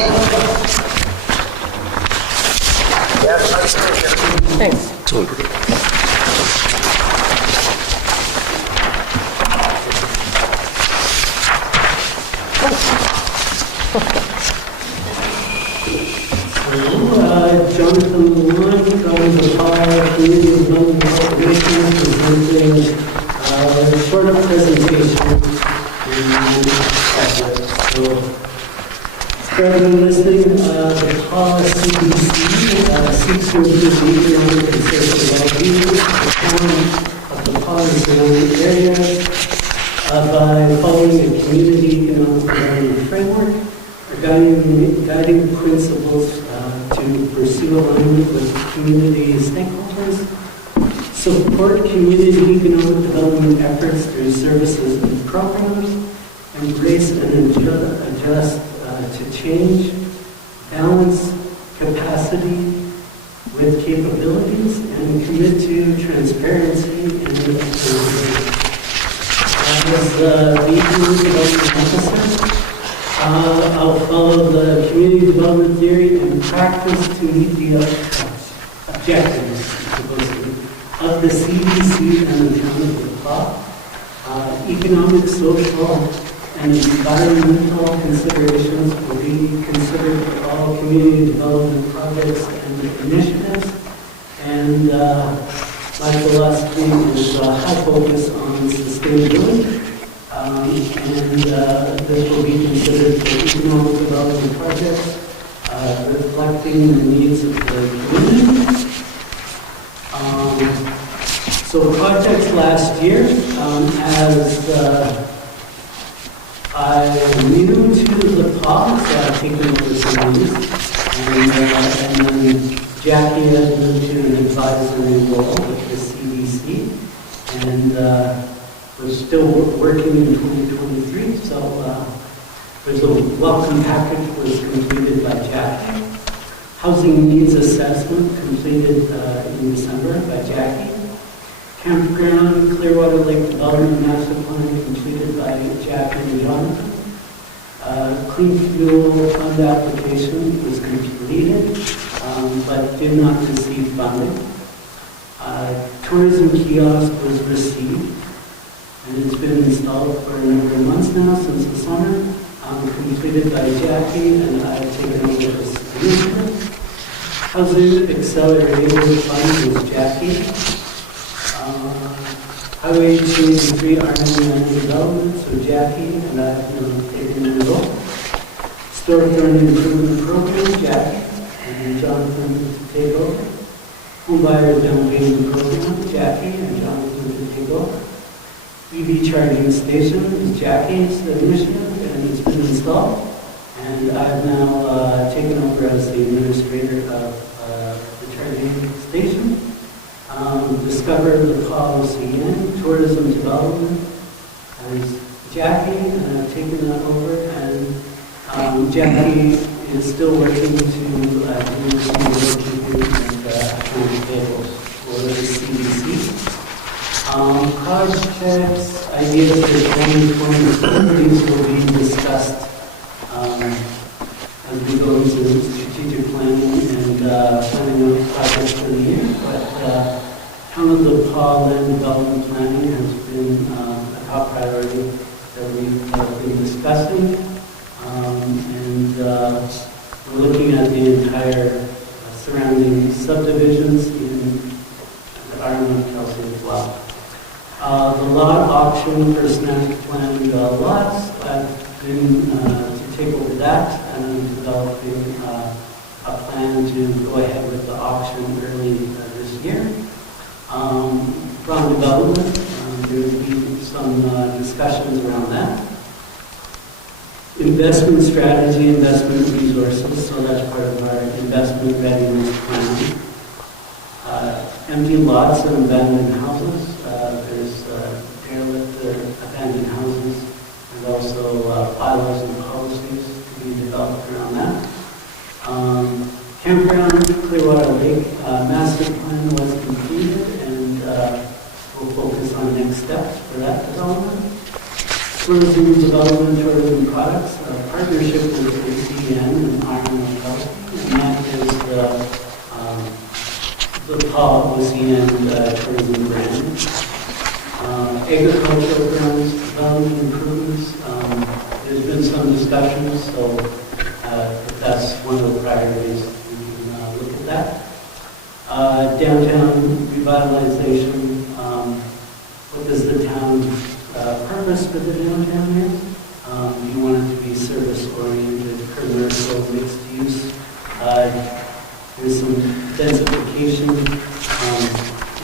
Thanks. Jonathan Lund from the Fire Community Development Corporation presenting a short presentation. So, starting listening, the PAW CBC seeks to improve the economic and social well-being of the PAW and surrounding areas by following a community economic development framework. Guiding principles to pursue alignment with community stakeholders, support community economic development efforts through services and programs, embrace and adjust to change, balance capacity with capabilities, and commit to transparency and accountability. As the economic development officer, I'll follow the community development theory and practice to meet the objectives of the CDC and the town of the PAW. Economic, social, and environmental considerations will be considered for all community development projects and initiatives. And my philosophy is high focus on sustainability. And this will be considered for economic development projects, reflecting the needs of the community. So projects last year, as I'm new to the PAW, so I've taken over some of these. And then Jackie has moved to an advisory role with the CDC. And we're still working in 2023, so there's a welcome package was completed by Jackie. Housing needs assessment completed in December by Jackie. Campground Clearwater Lake Development Master Plan completed by Jackie and Jonathan. Clean fuel fund application was completed, but did not receive funding. Tourism kiosk was received. And it's been installed for a number of months now, since the summer. Completed by Jackie, and I've taken over as administrator. Housing Accelerator Fund was Jackie. Highway 283 RMA Land Development, so Jackie, and I've taken the role. Storefront Improvement Program, Jackie, and Jonathan to take over. home buyers down payment program, Jackie and Jonathan to take over. EV charging station is Jackie's initiative, and it's been installed. And I've now taken over as the administrator of the charging station. Discover the policy in tourism development as Jackie, and I've taken that over. And Jackie is still working to do some bookkeeping and accounting payables for the CDC. Projects, ideas for 2024, these will be discussed as we go into strategic planning and planning out projects for the year. But some of the Paul land development planning has been a top priority that we've been discussing. And we're looking at the entire surrounding subdivisions in the Ireland Kelsey as well. The lot auction for snack planned lots, I've been to take over that, and I'm developing a plan to go ahead with the auction early this year. From development, there will be some discussions around that. Investment strategy, investment resources, so that's part of our investment readiness plan. Empty lots and abandoned houses. There's derelict abandoned houses, and also bylaws and policies to be developed around that. Campground, Clearwater Lake, master plan was completed, and we'll focus on next steps for that development. Tourism development, tourism products, partnership with ACN and Ireland Kelsey, and that is the Paul ACN tourism brand. Agricultural grounds, development improvements, there's been some discussions, so if that's one of the priorities, we can look at that. Downtown revitalization, what does the town purpose for the downtown is? You want it to be service-oriented, commercial, mixed use. There's some densification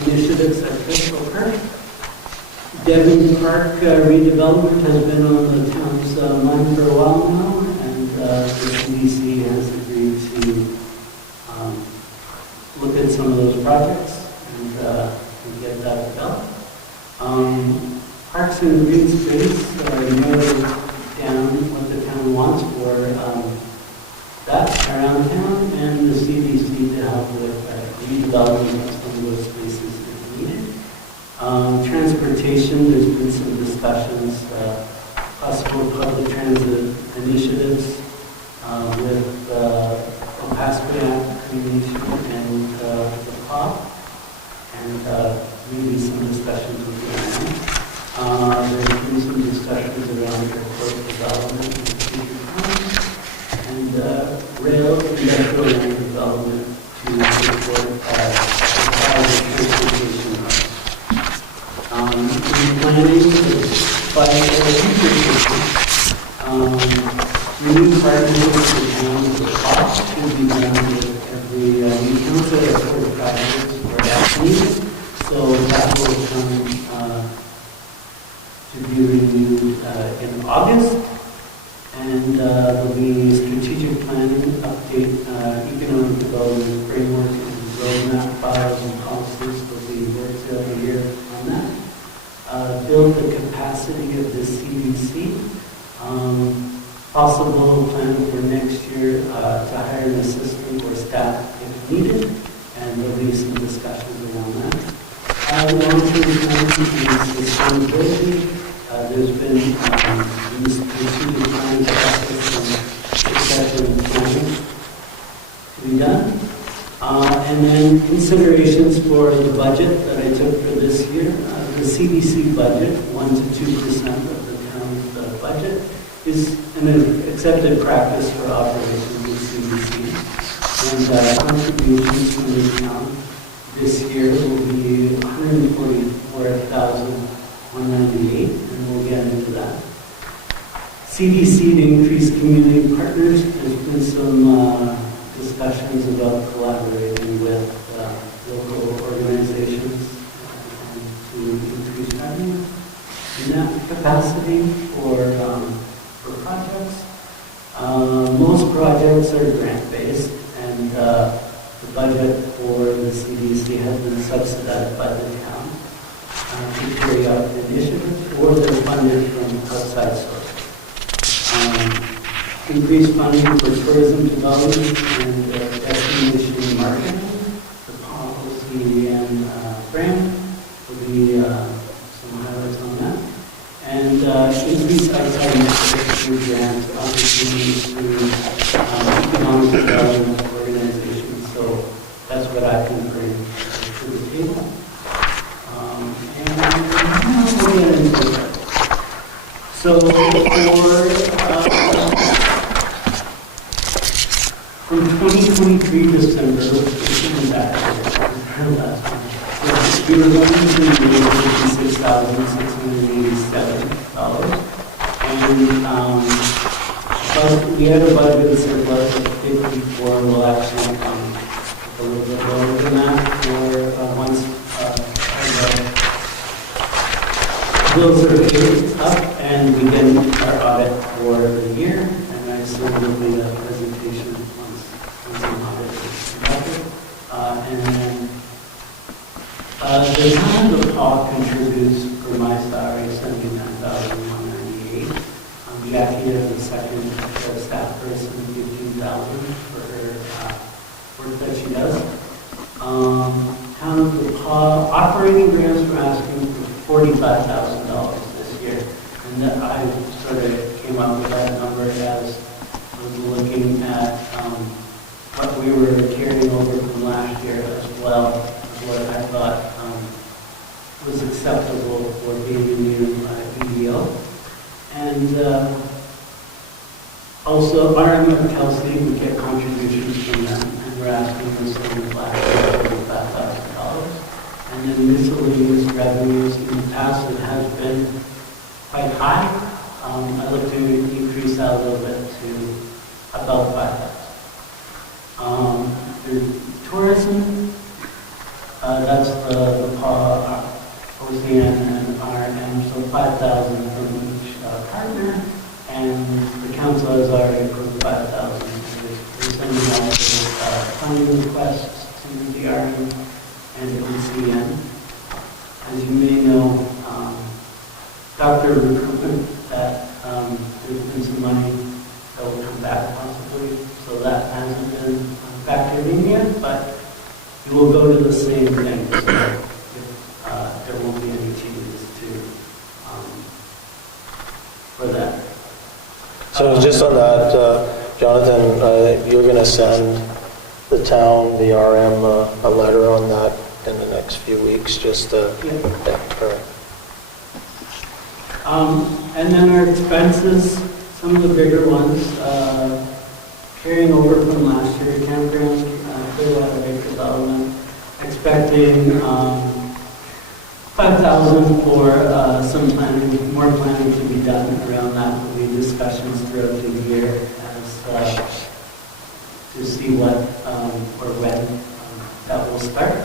initiatives at Crystal Park. Devon Park redevelopment has been on the town's mind for a while now, and the CDC has agreed to look at some of those projects and get that developed. Parks and green space narrowed down what the town wants for that around town, and the CDC to help with redevelopment of some of those spaces if needed. Transportation, there's been some discussions, possible public transit initiatives with the Pasquia Community and the POP, and maybe some discussions with the IM. There's been some discussions around airport development and future plans, and rail industrial land development to support transportation hubs. In planning, by new partnerships with towns with costs should be done with every new council or projects or as needed. So that will come to be reviewed in August. And there'll be strategic planning, update, economic development framework, and roadmap files and policies will be worked every year on that. Build the capacity of the CDC. Possible plan for next year to hire an assistant or staff if needed, and there'll be some discussions around that. Long-term planning is sustainability. There's been strategic planning process and succession planning to be done. And then considerations for the budget that I took for this year. The CDC budget, 1 to 2% of the town's budget, is an accepted practice for operations with CDC. And contributions from the town this year will be $144,198, and we'll get into that. CDC to increase community partners. There's been some discussions about collaborating with local organizations and to increase revenue in that capacity for projects. Most projects are grant-based, and the budget for the CDC has been subsidized by the town to carry out initiatives, or they're funded from outside sources. Increased funding for tourism development and destination marketing, the policy and grant will be some highlights on that. And increased outside infrastructure grants, opportunities through economic development organizations. So that's what I can bring to the table. And we'll get into it. So from 2023 December, we were going to do $56,687. And but we had a budget surplus of 54. We'll actually come a little bit lower than that for once bills are paid up and we get our audit for the year. And I assume there'll be a presentation once the audit is conducted. And then the town of Paul contributes for my salary $79,198. Jackie is the second staff person, $15,000 for her work that she does. Town of Paul operating grants we're asking for $45,000 this year, and that I sort of came up with that number as I was looking at what we were carrying over from last year as well as what I thought was acceptable for being a new EDO. And also, RM and Kelsey, we get contributions from them, and we're asking the same as last year, $5,000. And then miscellaneous revenues in the past, it has been quite high. I look to increase that a little bit to about $5,000. The tourism, that's the OCN and RM, so $5,000 from each partner, and the council has already approved $5,000. We're sending out funding requests to the RM and the OCN. As you may know, Dr. recruitment, that there's been some money that will come back possibly, so that hasn't been factored in yet, but you will go to the same thing. So there won't be any changes to for that. So just on that, Jonathan, you're going to send the town, the RM, a letter on that in the next few weeks, just to... Yeah, correct. And then our expenses, some of the bigger ones, carrying over from last year, campground, Clearwater Lake Development, expecting 5,000 for some planning, more planning to be done around that. There'll be discussions throughout the year as to see what or when that will start.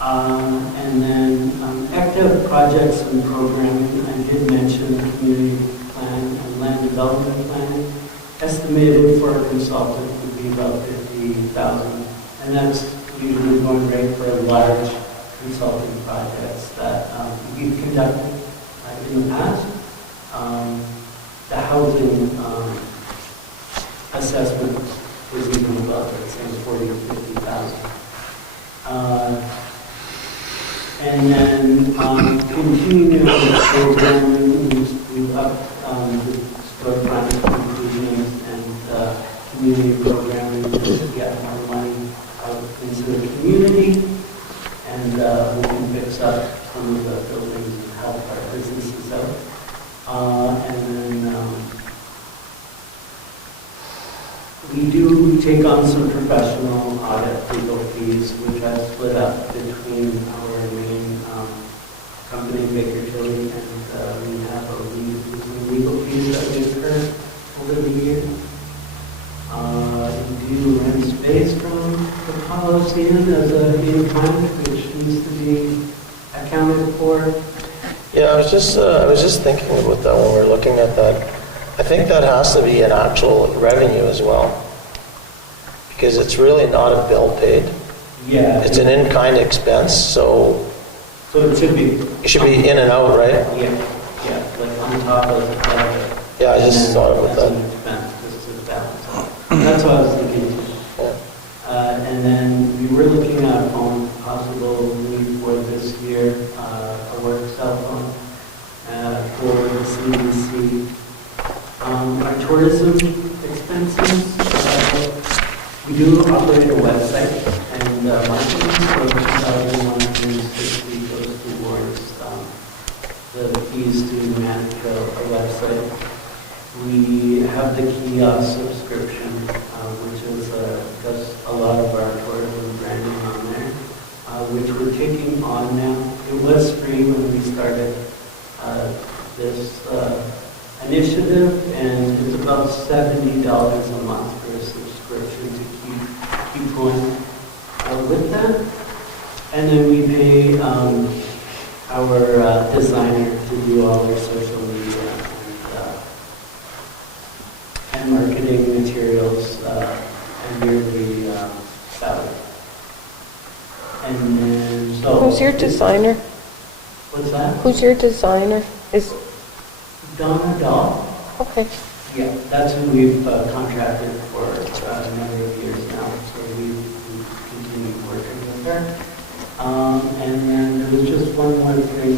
And then active projects and programming, I did mention community plan and land development planning. Estimated for a consultant would be about $50,000, and that's usually going right for large consulting projects that we've conducted in the past. The housing assessment was even about the same, 40 to 50,000. And then continuing on the programming, we've upped the storefront improvements and community programming to get more money out into the community, and we can fix up some of the buildings and help our businesses out. And then we do take on some professional audit legal fees, which I split up between our main company, Baker Tilly, and we have some legal fees that we incur over the year. We do rent space from the college in as a in-kind, which needs to be accounted for? Yeah, I was just thinking about that when we were looking at that. I think that has to be an actual revenue as well, because it's really not a bill paid. Yeah. It's an in-kind expense, so So it should be. it should be in and out, right? Yeah, like on top of the budget. Yeah, I just thought about That's that. an expense, just to balance out. That's what I was thinking too. Yeah. And then we were looking at phone possibly for this year, a work cell phone for the CDC. Our tourism expenses, we do operate a website and marketing, so 2,160 goes towards the fees to manage a website. We have the kiosk subscription, which is does a lot of our tourism branding on there, which we're taking on now. It was free when we started this initiative, and it's about $70 a month for a subscription to keep going with that. And then we pay our designer to do all their social media and marketing materials and yearly salary. And then so. Who's your designer? What's that? Who's your designer? Is, Donna Dahl. okay. Yeah, that's who we've contracted for a number of years now, so we continue working with her. And then there was just one more thing.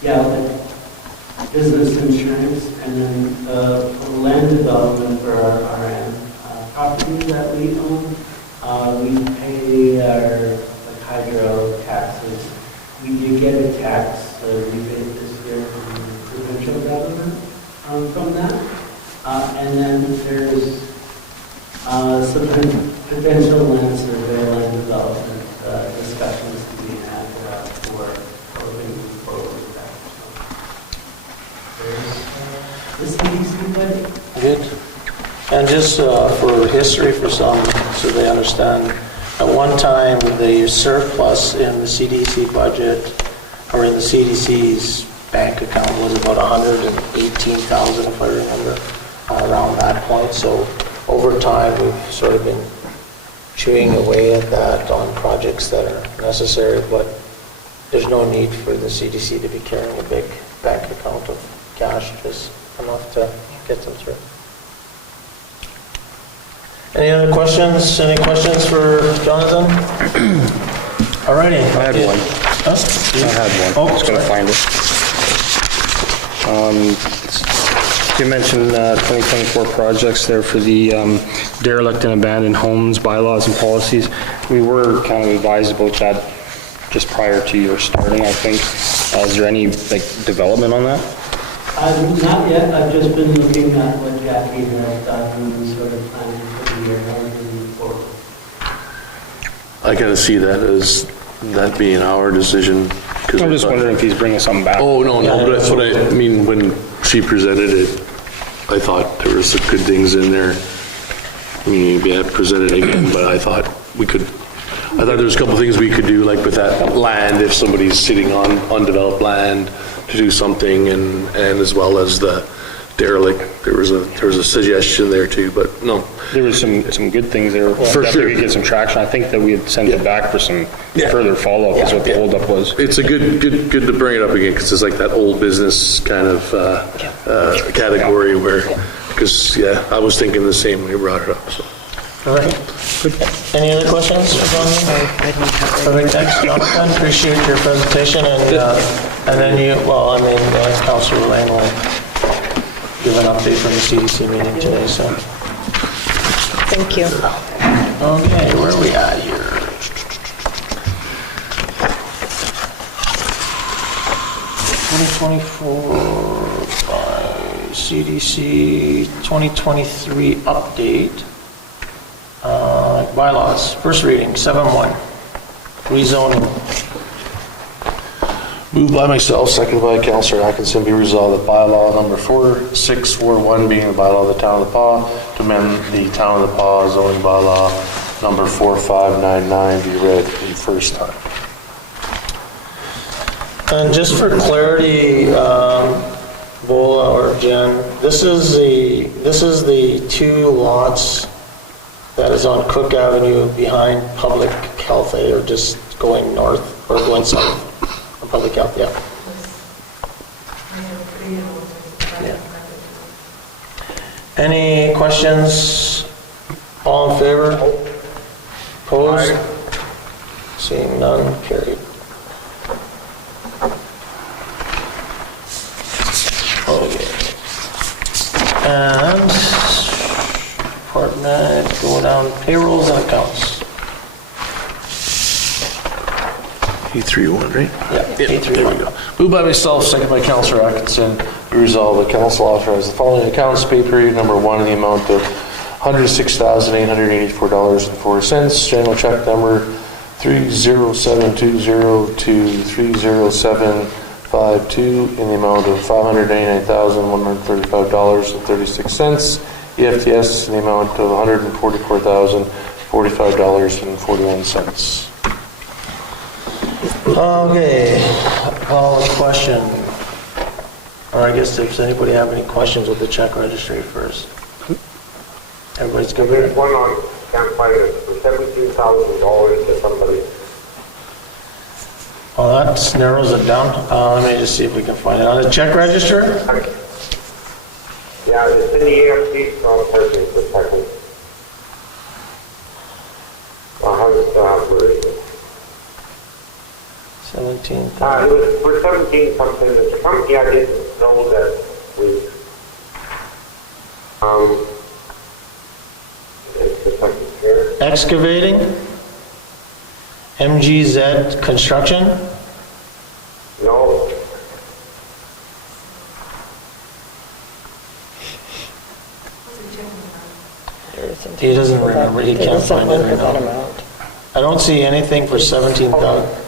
Yeah, like business insurance, and then land development for our properties that we own. We pay our hydro taxes. We did get a tax rebate this year from the provincial government from that. And then there's some potential land survey, land development discussions to be had for moving forward with that. So there's the CDC budget. Good. And just for history for some, so they understand, at one time, the surplus in the CDC budget, or in the CDC's bank account, was about $118,000, if I remember, around that point. So over time, we've sort of been chewing away at that on projects that are necessary, but there's no need for the CDC to be carrying a big bank account of cash, just enough to get them through. Any other questions? Any questions for Jonathan? Alrighty. I had one. Huh? I had one. Oh, Just gotta sorry. find it. You mentioned 2024 projects there for the derelict and abandoned homes, bylaws and policies. We were kind of advised about that just prior to your starting, I think. Is there any development on that? Not yet. I've just been looking at what Jackie has done and sort of planning for the year moving forward. I kind of see that as that being our decision. I'm just wondering if he's bringing something back. Oh, no, but that's what I mean, when she presented it, I thought there were some good things in there. I mean, maybe I presented it again, but I thought there was a couple things we could do, like with that land, if somebody's sitting on undeveloped land, to do something, and as well as the derelict, there was a suggestion there too, but no. There was some good things there. For Definitely sure. could get some traction. I think that we had sent it back for some further follow-up is what the holdup was. It's a good to bring it up again, because it's like that old business kind of category where, because I was thinking the same when you brought it up, so. All right. Good. Any other questions for Jonathan? Perfect. Thanks, Jonathan. Appreciate your presentation, and then Councilor Lane will give an update from the CDC meeting today, so. Thank you. Okay, where are we at here? CDC 2023 update. Bylaws, first reading, 7.1, rezoning. Moved by myself, seconded by Councillor Atkinson, be resolved that bylaw number 4641, being the bylaw of the Town of the Paw, to amend the Town of the Paw zoning bylaw number 4599, be read in first time. And just for clarity, Bola or Jen, this is the 2 lots that is on Cook Avenue behind Public Health, or just going north or going south of Public Health, yeah. Any questions? All in favor? Opposed? Seeing none, carried. Okay. And department, go down payrolls and accounts. E31, right? Yeah, There we A31. go. Moved by myself, seconded by Councillor Atkinson, be resolved that council authorize the following accounts pay period number 1 in the amount of $106,884.04. General check number 30720 to 30752 in the amount of $599,135.36. EFTS in the amount of $144,045.41. Okay, call a question. Or I guess does anybody have any questions with the check registry first? Everybody's good with it? One on campfire for $17,000 to somebody. Well, that narrows it down. Let me just see if we can find it. On the check register? Yeah, it's in the AFC, so I'm searching for a second. Where is it? 17,000. It was for 17 something. It's a company I didn't know that we, it's the second here. Excavating? MGZ Construction? No. He doesn't remember. He can't find it right now. I don't see anything for 17,000.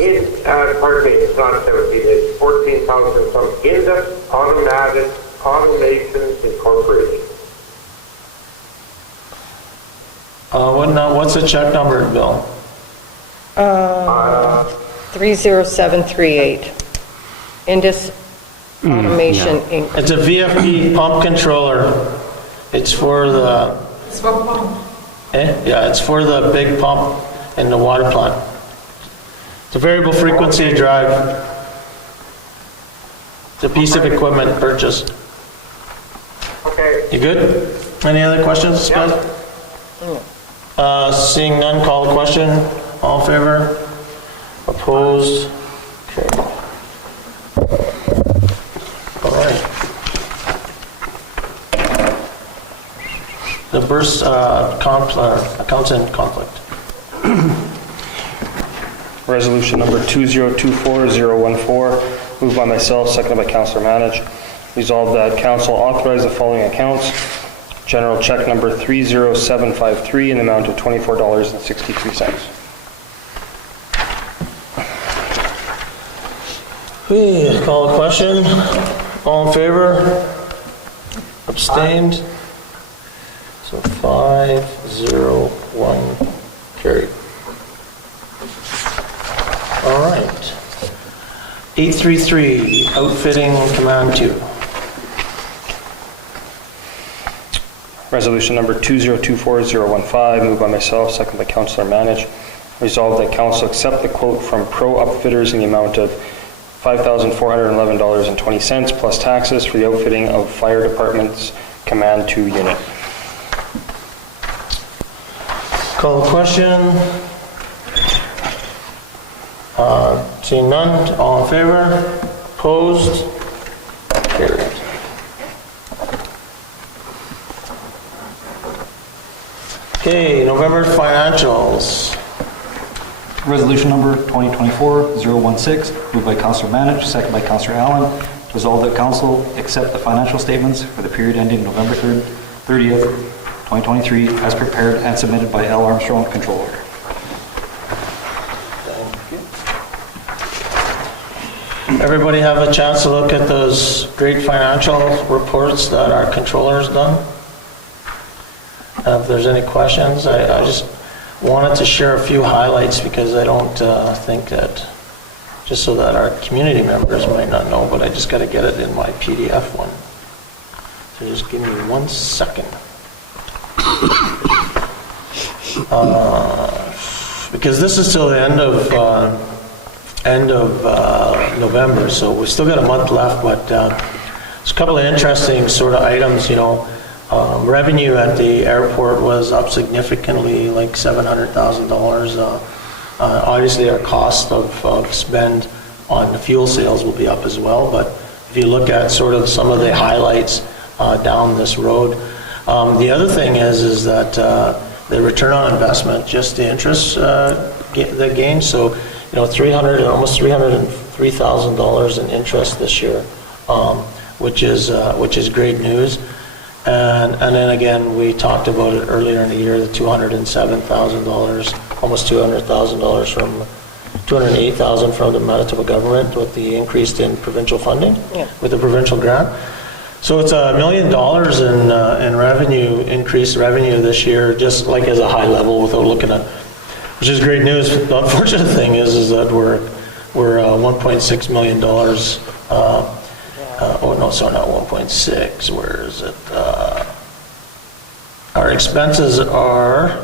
It's, pardon me, it's not 17, it's 14,000 from Indus Automations Incorporated. What's the check number, Bill? 30738. Indus Automation Inc. It's a VFD pump controller. It's for the... Smoke bomb. Yeah, it's for the big pump in the water plant. It's a variable frequency drive. It's a piece of equipment purchased. Okay. You good? Any other questions, guys? Seeing none, call the question. All in favor? Opposed? Okay. All right. The burst accountant conflict. Resolution number 2024-014, moved by myself, seconded by Councillor Manich. Resolved that council authorize the following accounts. General check number 30753 in the amount of $24.63. We call a question. All in favor? Abstained? So 5-0-1 carried. All right. 833, outfitting Command 2. Resolution number 2024-015, moved by myself, seconded by Councillor Manich. Resolved that council accept the quote from Pro Upfitters in the amount of $5,411.20 plus taxes for the outfitting of Fire Department's Command 2 unit. Call the question. Seeing none, all in favor? Opposed? Carried. Okay, November financials. Resolution number 2024-016, moved by Councillor Manich, seconded by Councillor Allen. Resolved that council accept the financial statements for the period ending November 30th, 2023, as prepared and submitted by L. Armstrong, Controller. Everybody have a chance to look at those great financial reports that our controller's done? If there's any questions, I just wanted to share a few highlights because I don't think that, just so that our community members might not know, but I just got to get it in my PDF one. So just give me 1 second. Because this is till the end of November, so we've still got a month left, but there's a couple of interesting sort of items, you know. Revenue at the airport was up significantly, like $700,000. Obviously, our cost of spend on the fuel sales will be up as well, but if you look at sort of some of the highlights down this road, the other thing is that the return on investment, just the interest that gained, so you know, almost $303,000 in interest this year, which is great news. And then again, we talked about it earlier in the year, the $207,000, almost $200,000 from $208,000 from the Manitoba government with the increase in provincial funding, with the provincial grant. So it's $1 million in revenue, increased revenue this year, just like as a high level without looking at, which is great news. The unfortunate thing is that we're $1.6 million. Oh no, sorry, not 1.6. Where is it? Our expenses are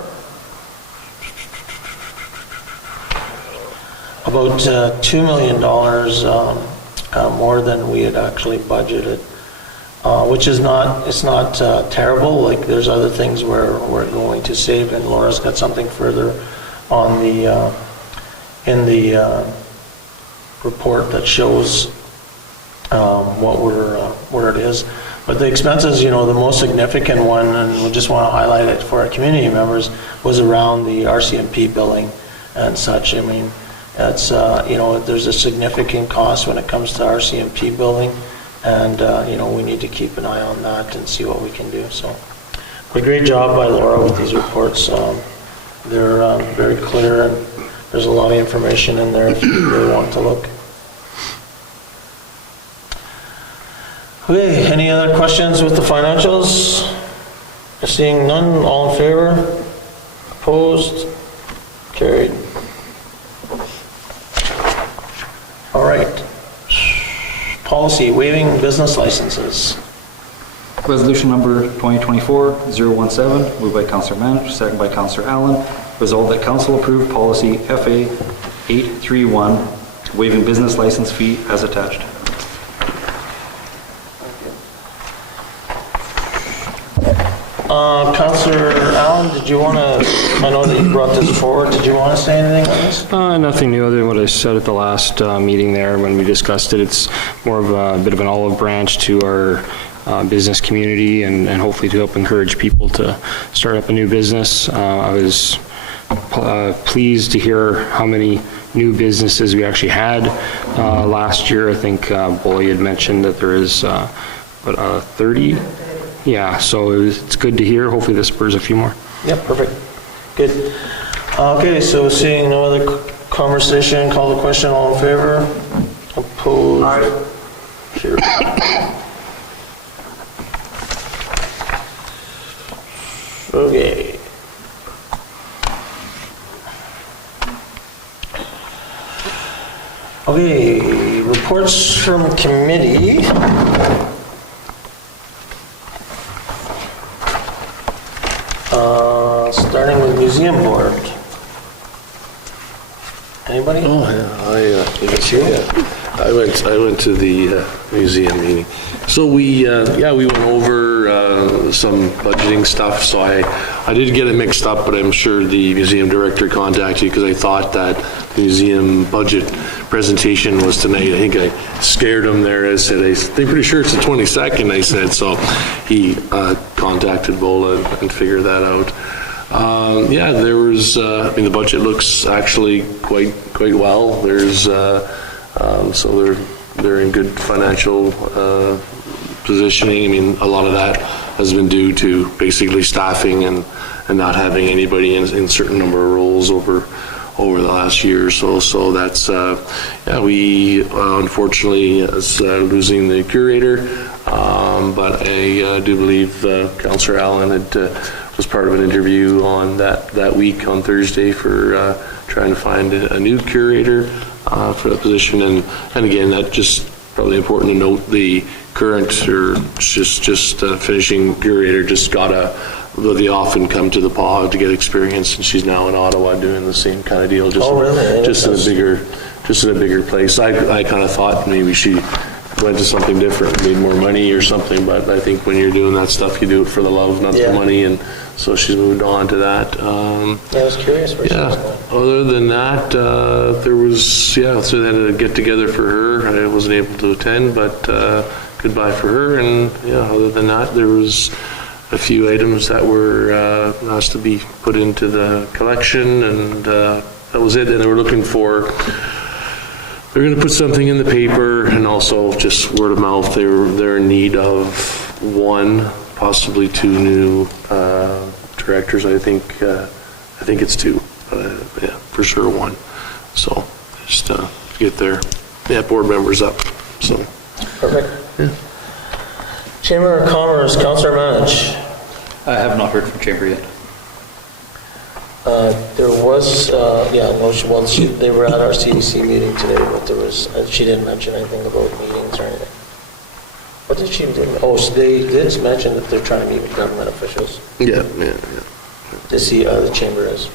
about $2 million more than we had actually budgeted, which is not, it's not terrible. Like there's other things where we're going to save, and Laura's got something further on the in the report that shows where it is. But the expenses, you know, the most significant one, and we just want to highlight it for our community members, was around the RCMP billing and such. I mean, it's, you know, there's a significant cost when it comes to RCMP billing, and, you know, we need to keep an eye on that and see what we can do. So, a great job by Laura with these reports. They're very clear, and there's a lot of information in there if you really want to look. Okay, any other questions with the financials? Seeing none, all in favor? Opposed? Carried. All right. Policy, waiving business licenses. Resolution number 2024-017, moved by Councillor Mann, second by Councillor Allen. Resolved that Council approve policy FA 831, waiving business license fee as attached. Councillor Allen, did you want to, I know that you brought this forward, did you want to say anything on this? Nothing new other than what I said at the last meeting there when we discussed it. It's more of a bit of an olive branch to our business community and hopefully to help encourage people to start up a new business. I was pleased to hear how many new businesses we actually had last year. I think Bully had mentioned that there is 30. Yeah, so it's good to hear. Hopefully this spurs a few more. Yeah, perfect. Good. Okay, so seeing no other conversation, call the question. All in favor? Opposed? Aye. Sure. Okay. Okay, reports from committee. Starting with museum board. Anybody? Oh, yeah, I went to the museum meeting. So we went over some budgeting stuff. So I did get it mixed up, but I'm sure the museum director contacted you because I thought that the museum budget presentation was tonight. I think I scared him there. I said, I'm pretty sure it's the 22nd, I said. So he contacted Bola and figured that out. Yeah, there was, I mean, the budget looks actually quite well. There's, so they're in good financial positioning. I mean, a lot of that has been due to basically staffing and not having anybody in certain number of roles over over the last year or so. So that's, we unfortunately is losing the curator, but I do believe Councillor Allen was part of an interview on that week on Thursday for trying to find a new curator for that position. And again, that just probably important to note, the current or just finishing curator just they often come to the PAW to get experience, and she's now in Ottawa doing the same kind of deal. Just in a bigger place. I kind of thought maybe she went to something different, made more money or something, but I think when you're doing that stuff, you do it for the love, not the money, and so she's moved on to that. I was curious where she was going. Other than that, there was, so they had a get-together for her. I wasn't able to attend, but goodbye for her, and other than that, there was a few items that were asked to be put into the collection, and that was it. And they were looking for, they're going to put something in the paper, and also just word of mouth. They're in need of one, possibly two new directors. I think it's two, for sure one. So just get their board members up. So perfect. Yeah. Chamber of Commerce, Councillor Manich. I have not heard from Chamber yet. There was, they were at our CDC meeting today, but there was, she didn't mention anything about meetings or anything. What did she do? Oh, so they did mention that they're trying to meet with government officials. Yeah. To see how the chamber is.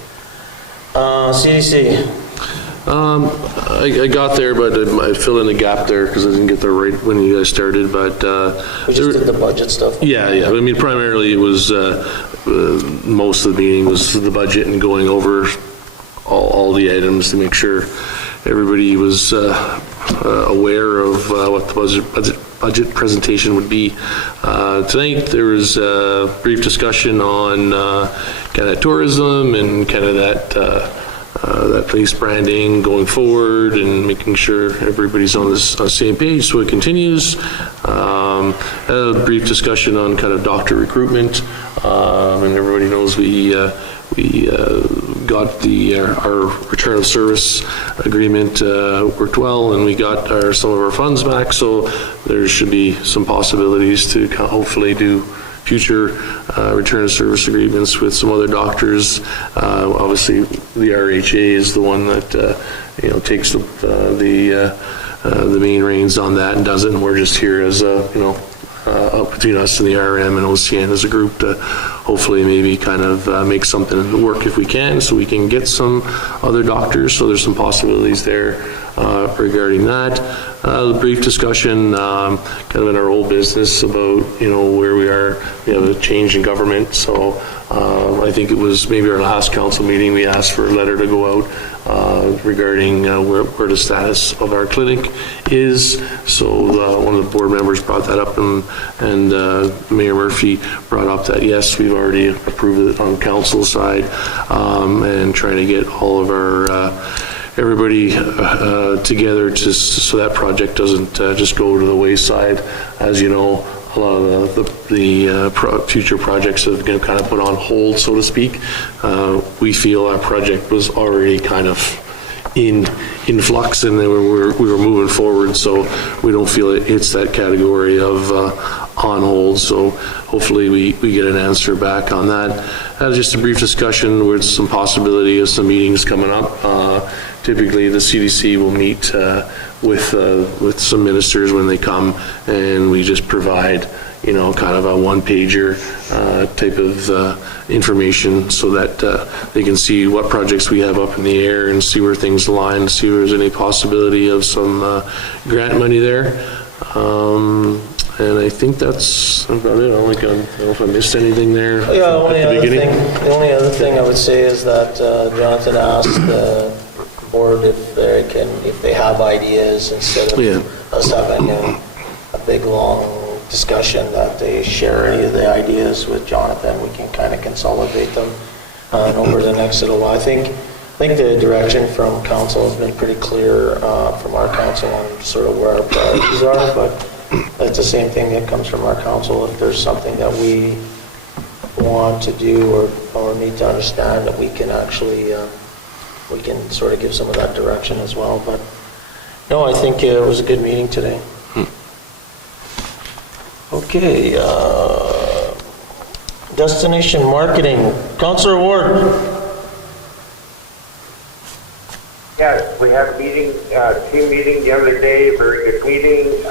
CDC. I got there, but I filled in the gap there because I didn't get there right when you guys started. But we just did the budget stuff. Yeah. I mean, primarily it was most of the meeting was the budget and going over all the items to make sure everybody was aware of what the budget presentation would be. Tonight there was a brief discussion on kind of tourism and kind of that place branding going forward and making sure everybody's on the same page so it continues. A brief discussion on kind of doctor recruitment, and everybody knows we got our return of service agreement worked well, and we got some of our funds back, so there should be some possibilities to hopefully do future return of service agreements with some other doctors. Obviously, the RHA is the one that takes the main reins on that and does it, and we're just here as up between us and the RM and OCN as a group to hopefully maybe kind of make something work if we can, so we can get some other doctors. So there's some possibilities there regarding that. The brief discussion kind of in our old business about where we are. We have a change in government, so I think it was maybe our last council meeting we asked for a letter to go out regarding where the status of our clinic is. So one of the board members brought that up, and Mayor Murphy brought up that yes, we've already approved it on council side, and trying to get all of our everybody together so that project doesn't just go to the wayside. As you know, a lot of the future projects have been kind of put on hold, so to speak. We feel our project was already kind of in flux, and we were moving forward, so we don't feel it hits that category of on hold. So hopefully we get an answer back on that. That was just a brief discussion with some possibility of some meetings coming up. Typically the CDC will meet with some ministers when they come, and we just provide kind of a one-pager type of information so that they can see what projects we have up in the air and see where things align, see if there's any possibility of some grant money there. And I think that's about it. I don't know if I missed anything there at the beginning. The only other thing I would say is that Jonathan asked the board if they have ideas, instead of us having a big long discussion, that they share any of the ideas with Jonathan. We can kind of consolidate them over the next little while. I think the direction from council has been pretty clear from our council on sort of where our priorities are, but it's the same thing that comes from our council. If there's something that we want to do or need to understand, that we can actually we can sort of give some of that direction as well. But no, I think it was a good meeting today. Okay, destination marketing, Councillor Ward. Yes, we had a meeting, team meeting the other day, very good meeting.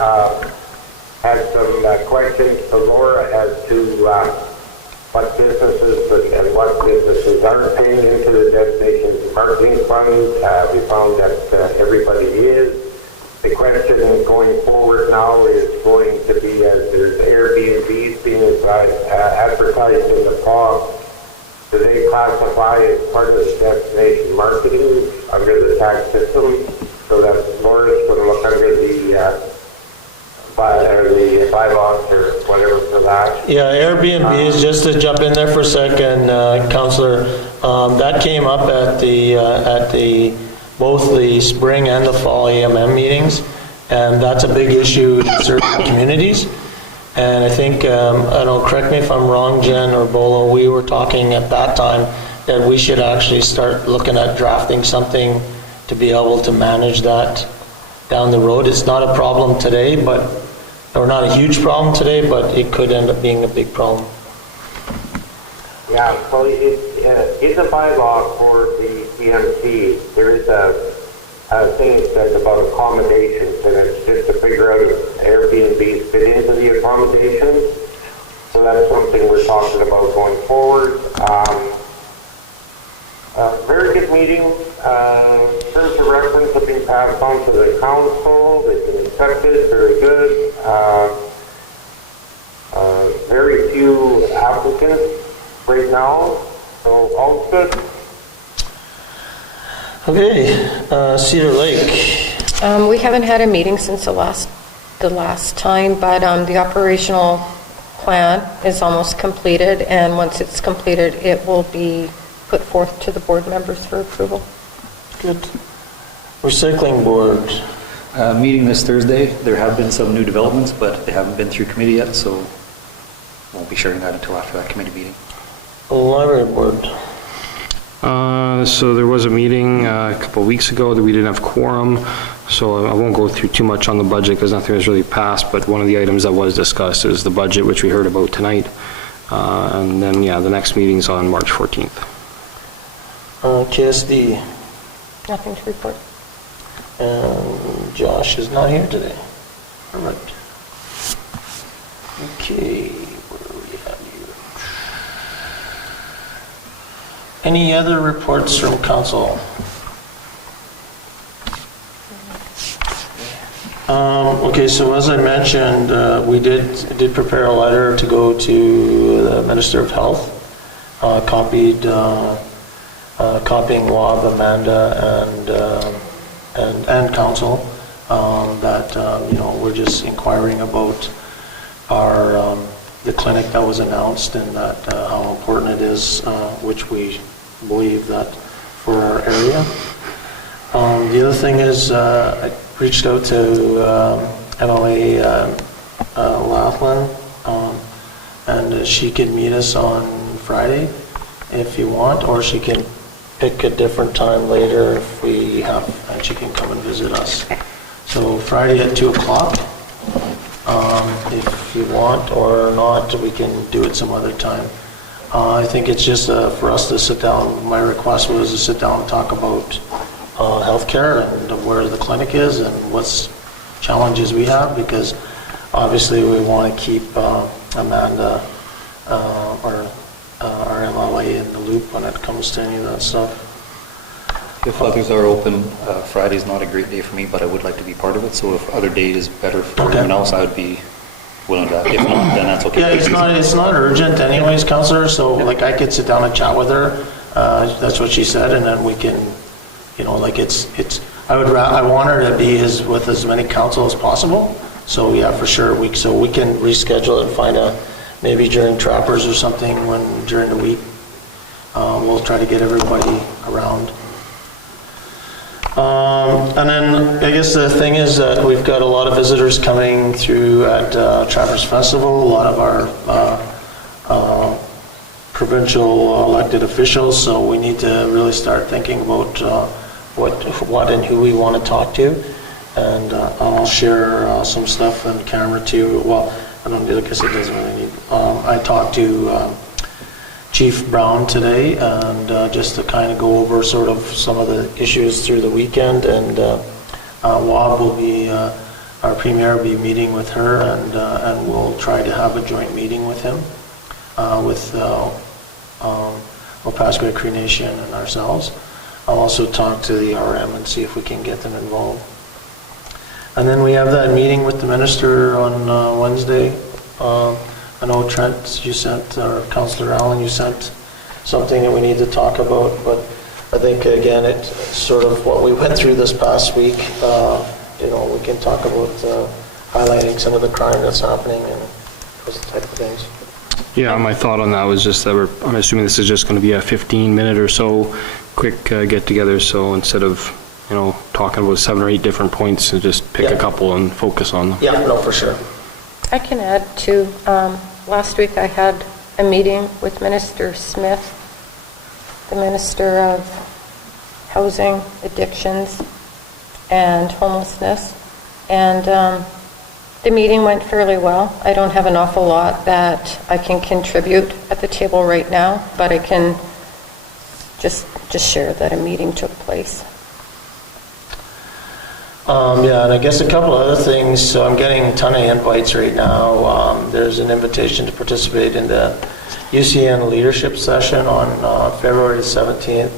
Had some questions for Laura as to what businesses and what businesses aren't paying into the destination marketing fund. We found that everybody is. The question going forward now is going to be, as there's Airbnbs being advertised in the PAW, do they classify as part of the destination marketing under the tax system? So that Laura's going to look under the bylaws or whatever for that. Yeah, Airbnbs, just to jump in there for a second, Councillor, that came up at the both the spring and the fall AMM meetings, and that's a big issue in certain communities. And I think, I don't, correct me if I'm wrong, Jen or Bolo, we were talking at that time that we should actually start looking at drafting something to be able to manage that down the road. It's not a problem today, or not a huge problem today, but it could end up being a big problem. Yeah, so in the bylaw for the CMC, there is a thing that says about accommodations, and it's just to figure out if Airbnbs fit into the accommodations. So that's something we're talking about going forward. Very good meeting. Terms of reference have been passed on to the council. They've been accepted. Very good. Very few applicants right now, so all good. Okay, Cedar Lake. We haven't had a meeting since the last time, but the operational plan is almost completed, and once it's completed, it will be put forth to the board members for approval. Good. Recycling board. Meeting this Thursday. There have been some new developments, but they haven't been through committee yet, so won't be sharing that until after that committee meeting. Library board. So there was a meeting a couple of weeks ago that we didn't have quorum, so I won't go through too much on the budget because nothing was really passed, but one of the items that was discussed is the budget, which we heard about tonight. And then, yeah, the next meeting's on March 14th. KSD. Nothing to report. And Josh is not here today. All right. Okay, where are we at here? Any other reports from council? Okay, so as I mentioned, we did prepare a letter to go to the Minister of Health, copying WAB, Amanda, and council, that we're just inquiring about the clinic that was announced, and that how important it is, which we believe that for our area. The other thing is, I reached out to MLA Laughlin, and she can meet us on Friday if you want, or she can pick a different time later if we have, and she can come and visit us. So Friday at 2 o'clock, if you want, or not, we can do it some other time. I think it's just for us to sit down. My request was to sit down and talk about healthcare and where the clinic is and what's challenges we have, because obviously we want to keep Amanda or our MLA in the loop when it comes to any of that stuff. If others are open, Friday's not a great day for me, but I would like to be part of it, so if other day is better for everyone else, I would be willing to. If not, then that's okay. Yeah, it's not urgent anyways, Councillor, so like I could sit down and chat with her. That's what she said, and then we can, like I want her to be with as many council as possible. So yeah, for sure, we can reschedule it and find maybe during Trappers or something during the week. We'll try to get everybody around. And then I guess the thing is that we've got a lot of visitors coming through at Trappers Festival. A lot of our provincial elected officials, so we need to really start thinking about what and who we want to talk to. And I'll share some stuff on camera too. Well, I don't do it because it doesn't really need. I talked to Chief Brown today, and just to kind of go over sort of some of the issues through the weekend. And Wab will be, our premier will be meeting with her, and we'll try to have a joint meeting with him, with Opaskwayak Cree Nation and ourselves. I'll also talk to the RM and see if we can get them involved. And then we have that meeting with the minister on Wednesday. I know Trent, you sent, or Councillor Allen, you sent something that we need to talk about, but I think again, it's sort of what we went through this past week. We can talk about highlighting some of the crime that's happening and those type of things. Yeah, my thought on that was just that I'm assuming this is just going to be a 15-minute or so quick get-together, so instead of talking about 7 or 8 different points, and just pick a couple and focus on them. Yeah, no, for sure. I can add to, last week I had a meeting with Minister Smith, the Minister of Housing, Addictions, and Homelessness, and the meeting went fairly well. I don't have an awful lot that I can contribute at the table right now, but I can just share that a meeting took place. And I guess a couple other things. So I'm getting a ton of invites right now. There's an invitation to participate in the UCN leadership session on February 17th.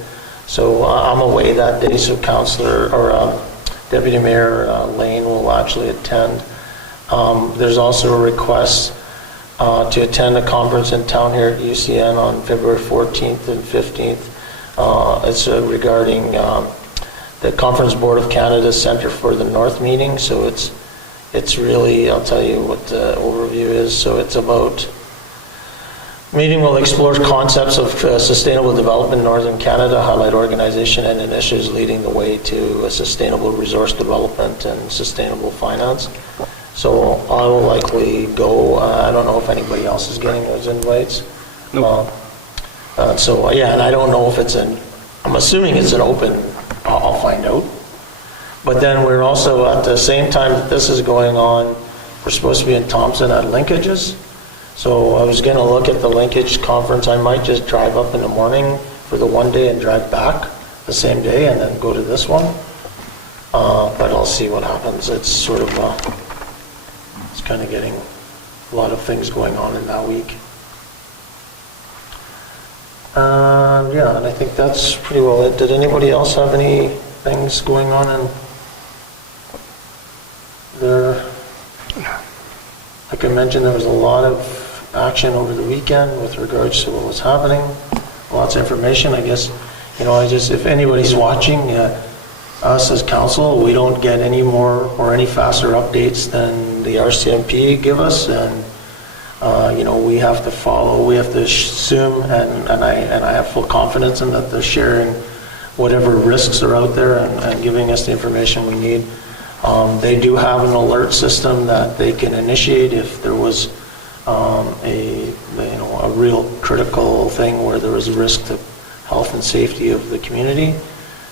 So I'm away that day, so Councillor or Deputy Mayor Lane will actually attend. There's also a request to attend a conference in town here at UCN on February 14th and 15th. It's regarding the Conference Board of Canada Centre for the North meeting. So it's really, I'll tell you what the overview is. So it's about, meeting will explore concepts of sustainable development in Northern Canada, highlight organization and initiatives leading the way to a sustainable resource development and sustainable finance. So I will likely go. I don't know if anybody else is getting those invites. Nope. And I don't know if it's I'm assuming it's an open, I'll find out. But then we're also, at the same time that this is going on, we're supposed to be in Thompson at Linkages. So I was going to look at the Linkage conference. I might just drive up in the morning for the one day and drive back the same day and then go to this one. But I'll see what happens. It's sort of, it's kind of getting a lot of things going on in that week. And I think that's pretty well it. Did anybody else have any things going on in there? Like I mentioned, there was a lot of action over the weekend with regards to what was happening. Lots of information. I guess, if anybody's watching, us as council, we don't get any more or any faster updates than the RCMP give us, and we have to follow, we have to assume, and I have full confidence in that they're sharing whatever risks are out there and giving us the information we need. They do have an alert system that they can initiate if there was a real critical thing where there was a risk to health and safety of the community,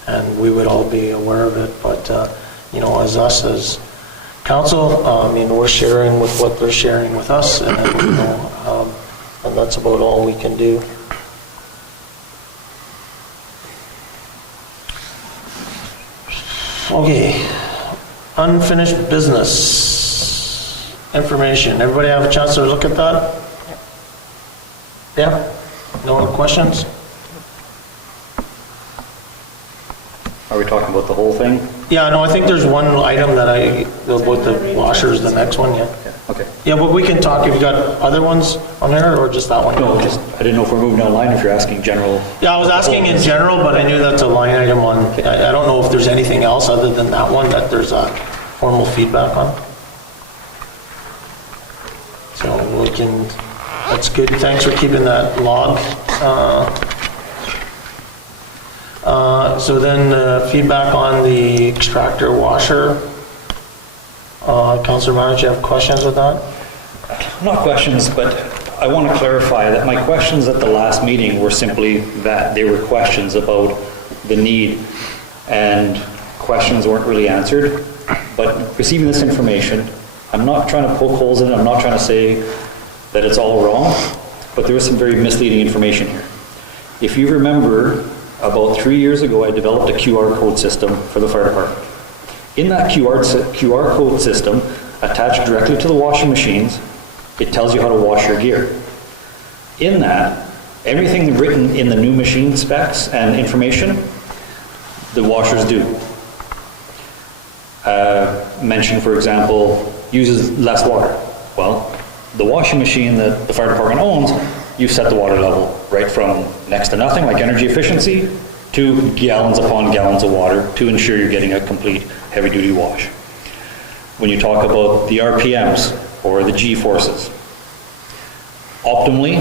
and we would all be aware of it. But as us as council, we're sharing with what they're sharing with us, and that's about all we can do. Okay, unfinished business information. Everybody have a chance to look at that? Yeah? No questions? Are we talking about the whole thing? Yeah, no, I think there's one item that about the washers, the next one, yeah. Okay. Yeah, but we can talk, if you got other ones on there, or just that one? No, just, I didn't know if we're moving online, if you're asking general. Yeah, I was asking in general, but I knew that's a line item on, I don't know if there's anything else other than that one that there's a formal feedback on. So we can, that's good, thanks for keeping that log. So then feedback on the extractor washer. Councillor Mann, do you have questions with that? Not questions, but I want to clarify that my questions at the last meeting were simply that. They were questions about the need, and questions weren't really answered. But receiving this information, I'm not trying to poke holes in it, I'm not trying to say that it's all wrong, but there is some very misleading information here. If you remember, about 3 years ago, I developed a QR code system for the fire department. In that QR code system, attached directly to the washing machines, it tells you how to wash your gear. In that, everything written in the new machine specs and information, the washers do. Mention, for example, uses less water. Well, the washing machine that the fire department owns, you set the water level right from next to nothing, like energy efficiency, to gallons upon gallons of water to ensure you're getting a complete heavy-duty wash. When you talk about the RPMs or the G-forces, optimally,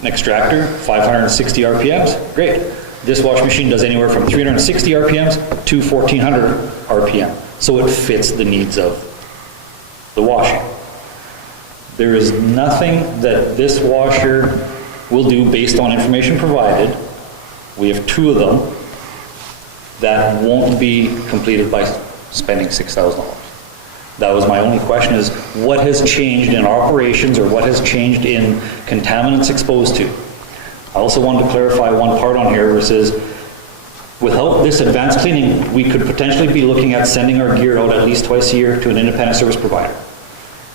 an extractor, 560 RPMs, great. This washing machine does anywhere from 360 RPMs to 1400 RPM, so it fits the needs of the washing. There is nothing that this washer will do based on information provided. We have 2 of them that won't be completed by spending $6,000. That was my only question, is what has changed in operations or what has changed in contaminants exposed to? I also wanted to clarify one part on here where it says, without this advanced cleaning, we could potentially be looking at sending our gear out at least twice a year to an independent service provider.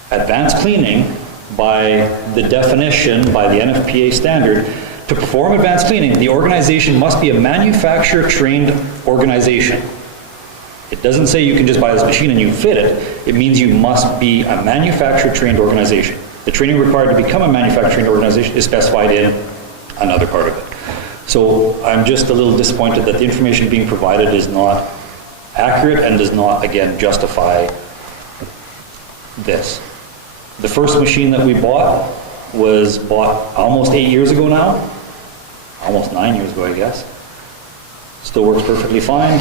Advanced cleaning, by the definition, by the NFPA standard, to perform advanced cleaning, the organization must be a manufacturer-trained organization. It doesn't say you can just buy this machine and you fit it. It means you must be a manufacturer-trained organization. The training required to become a manufacturing organization is specified in another part of it. So I'm just a little disappointed that the information being provided is not accurate and does not, again, justify this. The first machine that we bought was bought almost 8 years ago now. Almost 9 years ago, I guess. Still works perfectly fine.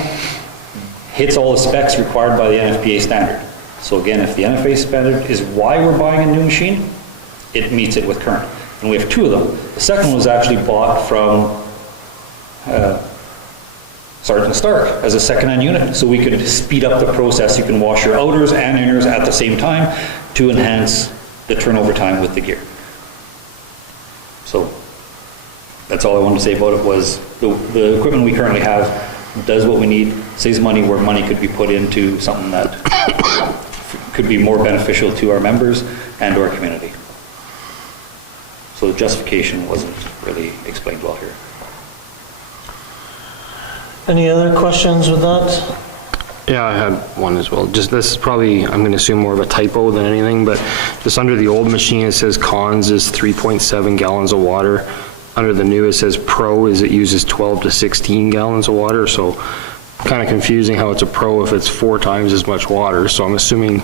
Hits all the specs required by the NFPA standard. So again, if the NFPA standard is why we're buying a new machine, it meets it with current. And we have 2 of them. The second one was actually bought from Sergeant Stark as a second-hand unit, so we could speed up the process. You can wash your outers and inners at the same time to enhance the turnover time with the gear. So that's all I wanted to say about it, was the equipment we currently have does what we need, saves money where money could be put into something that could be more beneficial to our members and to our community. So the justification wasn't really explained well here. Any other questions with that? Yeah, I had one as well. Just this is probably, I'm going to assume more of a typo than anything, but just under the old machine, it says cons is 3.7 gallons of water. Under the new, it says pro is it uses 12 to 16 gallons of water. So kind of confusing how it's a pro if it's 4 times as much water. So I'm assuming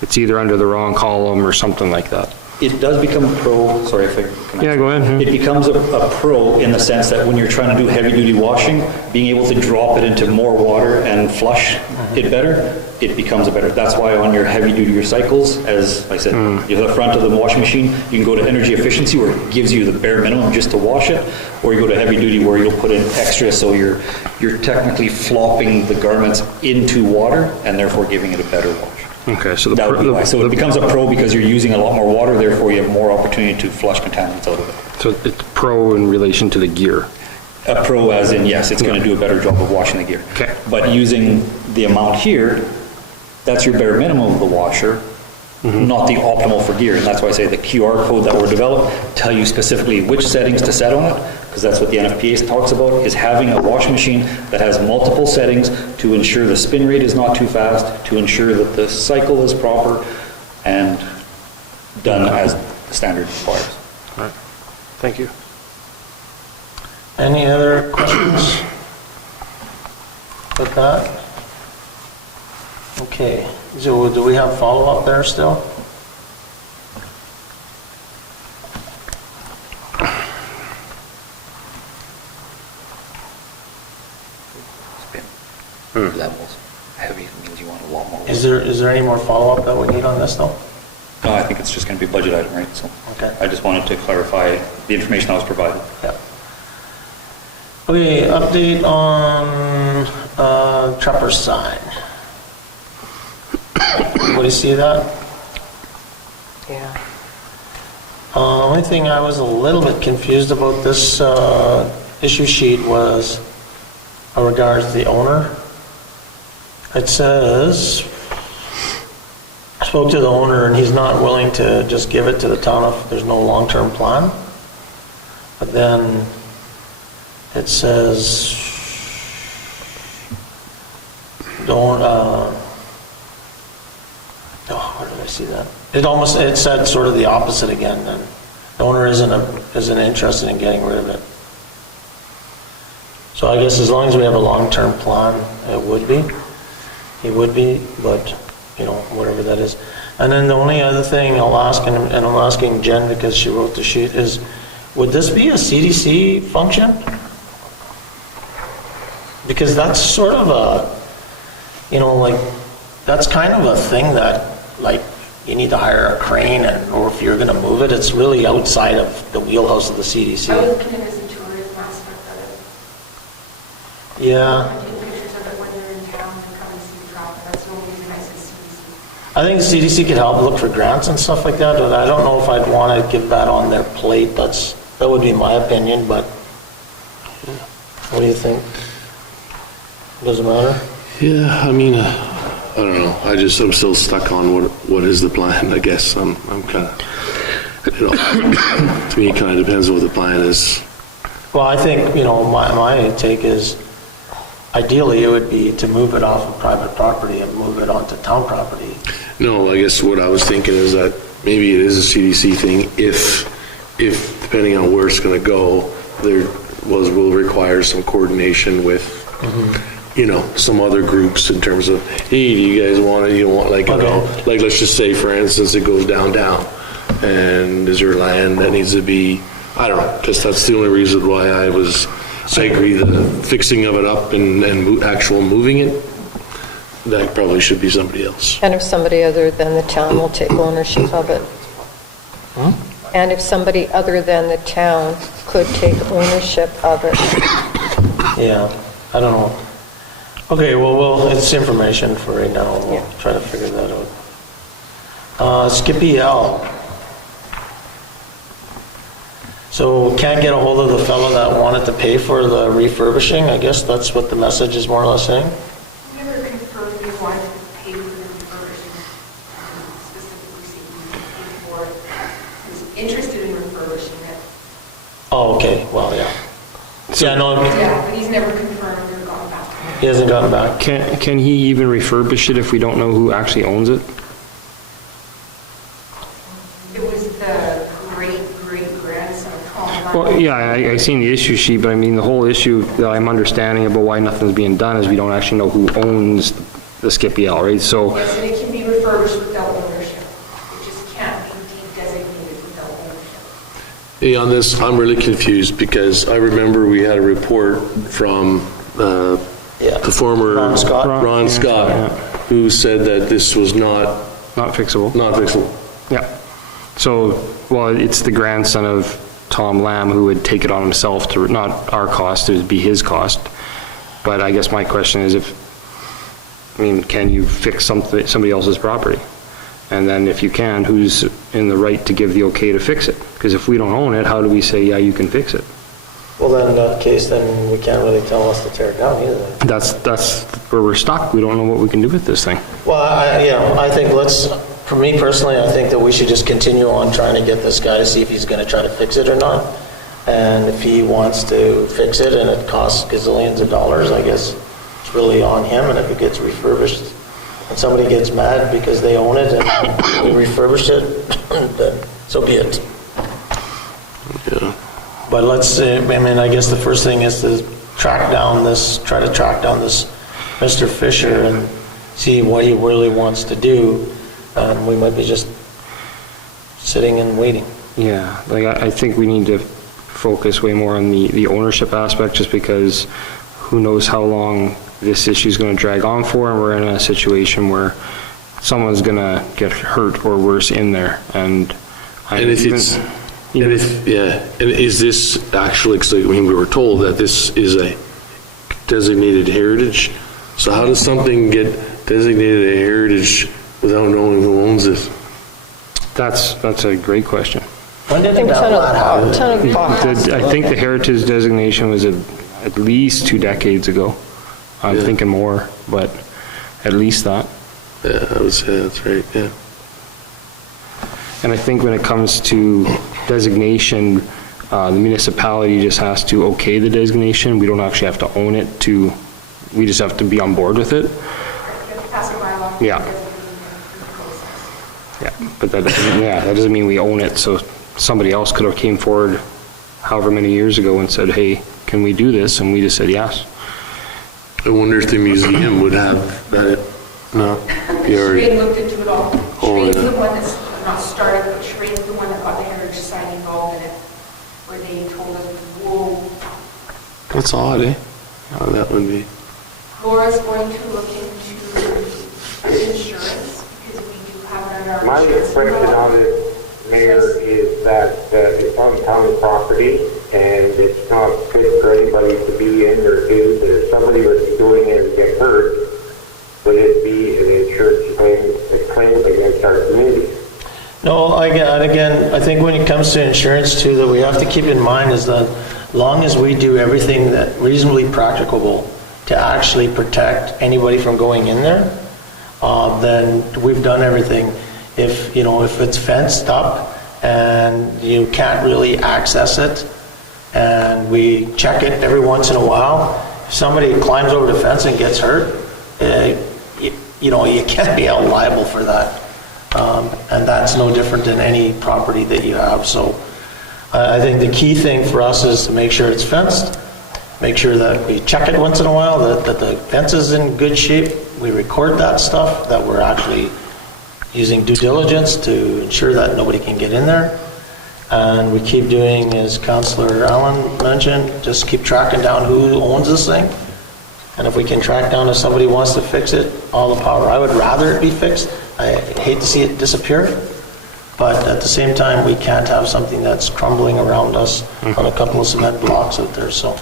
it's either under the wrong column or something like that. It does become a pro, sorry if I can. Yeah, go ahead. It becomes a pro in the sense that when you're trying to do heavy duty washing, being able to drop it into more water and flush it better, it becomes a better. That's why on your heavy duty recycles, as I said, you have the front of the washing machine, you can go to energy efficiency where it gives you the bare minimum just to wash it, or you go to heavy duty where you'll put in extra, so you're technically flopping the garments into water and therefore giving it a better wash. Okay, so so it becomes a pro because you're using a lot more water, therefore you have more opportunity to flush contaminants out of it. So it's pro in relation to the gear. A pro as in, yes, it's going to do a better job of washing the gear. Okay. But using the amount here, that's your bare minimum of the washer, not the optimal for gear. And that's why I say the QR code that were developed tell you specifically which settings to set on it, because that's what the NFPA talks about, is having a washing machine that has multiple settings to ensure the spin rate is not too fast, to ensure that the cycle is proper and done as the standard requires. All right. Thank you. Any other questions with that? Okay, so do we have follow-up there still? Levels. Heavy means you want a lot more. Is there any more follow-up that we need on this though? No, I think it's just going to be a budget item, right? So Okay. I just wanted to clarify the information that was provided. Yeah. Okay, update on Trapper sign. Anybody see that? Yeah. Only thing I was a little bit confused about this issue sheet was regards the owner. It says, I spoke to the owner and he's not willing to just give it to the town if there's no long-term plan. But then it says, don't, where did I see that? It said sort of the opposite again then. The owner isn't interested in getting rid of it. So I guess as long as we have a long-term plan, it would be. He would be, but, whatever that is. And then the only other thing I'll ask, and I'm asking Jen because she wrote the sheet, is would this be a CDC function? Because that's sort of a, that's kind of a thing that, you need to hire a crane, or if you're going to move it, it's really outside of the wheelhouse of the CDC. I was looking at it as a tourism aspect of it. Yeah. Take pictures of it when you're in town and come and see the drop. That's the only reason I said CDC. I think CDC could help look for grants and stuff like that, but I don't know if I'd want to give that on their plate. That would be my opinion, but what do you think? Doesn't matter? Yeah, I mean, I don't know. I'm still stuck on what is the plan, I guess. I'm kind of, to me, it kind of depends on what the plan is. Well, I think, my take is ideally it would be to move it off of private property and move it onto town property. No, I guess what I was thinking is that maybe it is a CDC thing if depending on where it's going to go, will require some coordination with, some other groups in terms of, hey, do you guys want it? You don't want, like let's just say, for instance, it goes downtown, and is there land that needs to be, I don't know, because that's the only reason why I agree the fixing of it up and actual moving it, that probably should be somebody else. And if somebody other than the town will take ownership of it. And if somebody other than the town could take ownership of it. Yeah, I don't know. Okay, well, it's information for right now. We'll try to figure that out. Skippy L. So can't get a hold of the fellow that wanted to pay for the refurbishing? I guess that's what the message is more or less saying. We never confirmed if he wanted to pay for the refurbishing, specifically CDC for it. He was interested in refurbishing it. Oh, okay, well, yeah. Yeah, no, Yeah, but he's never confirmed or gone back. he hasn't gotten back. Can he even refurbish it if we don't know who actually owns it? It was the great-great-grandson of Tom Lyon. Well, yeah, I seen the issue sheet, but I mean, the whole issue that I'm understanding about why nothing's being done is we don't actually know who owns the Skippy L, right? So, Yes, and it can be refurbished without ownership. It just can't be designated without ownership. Hey, on this, I'm really confused because I remember we had a report from the former Ron Scott. Ron Scott, who said that this was not fixable. Not fixable. Yeah. So, well, it's the grandson of Tom Lamb who would take it on himself to, not our cost, it would be his cost. But I guess my question is can you fix somebody else's property? And then if you can, who's in the right to give the okay to fix it? Because if we don't own it, how do we say, yeah, you can fix it? Well, then in that case, then we can't really tell us to tear it down either. That's where we're stuck. We don't know what we can do with this thing. Well, I think for me personally, I think that we should just continue on trying to get this guy to see if he's going to try to fix it or not. And if he wants to fix it and it costs gazillions of dollars, I guess it's really on him. And if it gets refurbished and somebody gets mad because they own it and we refurbished it, then so be it. Yeah. But I guess the first thing is to try to track down this Mr. Fisher and see what he really wants to do. And we might be just sitting and waiting. Yeah, I think we need to focus way more on the ownership aspect, just because who knows how long this issue is going to drag on for, and we're in a situation where someone's gonna get hurt or worse in there, and And if it's, and if, yeah, and is this actually, 'cause I mean, we were told that this is a designated heritage, so how does something get designated a heritage without knowing who owns it? That's a great question. When did I think that lot happen? I think the heritage designation was at least 2 decades ago. I'm Yeah. thinking more, but at least that. Yeah, I would say that's right, yeah. And I think when it comes to designation, the municipality just has to okay the designation. We don't actually have to own it we just have to be on board with it. You have to pass a bylaw. Yeah. Yeah, but that doesn't mean we own it, so somebody else could have came forward however many years ago and said, hey, can we do this? And we just said yes. I wonder if the museum would have that, no, you already, Shireen looked into it all. Oh, Shireen's yeah. the one that's not started, but Shireen's the one that got the Heritage Society involved in it, where they told us, whoa. that's odd, eh? How that would be. Laura's going to look into insurance, because we do have it on our My insurance. question on it, Mayor, is that it's on town property, and it's not fit for anybody to be in or do, but if somebody was doing it and get hurt, would it be an insurance claim against our community? No, again, I think when it comes to insurance too, that we have to keep in mind is that long as we do everything that reasonably practicable to actually protect anybody from going in there, then we've done everything. If it's fenced up and you can't really access it, and we check it every once in a while, if somebody climbs over the fence and gets hurt, you can't be held liable for that. And that's no different than any property that you have. So I think the key thing for us is to make sure it's fenced, make sure that we check it once in a while, that the fence is in good shape. We record that stuff, that we're actually using due diligence to ensure that nobody can get in there. And we keep doing, as Councillor Allen mentioned, just keep tracking down who owns this thing. And if we can track down if somebody wants to fix it, all the power. I would rather it be fixed. I hate to see it disappear. But at the same time, we can't have something that's crumbling around us on a couple of cement blocks out there, so.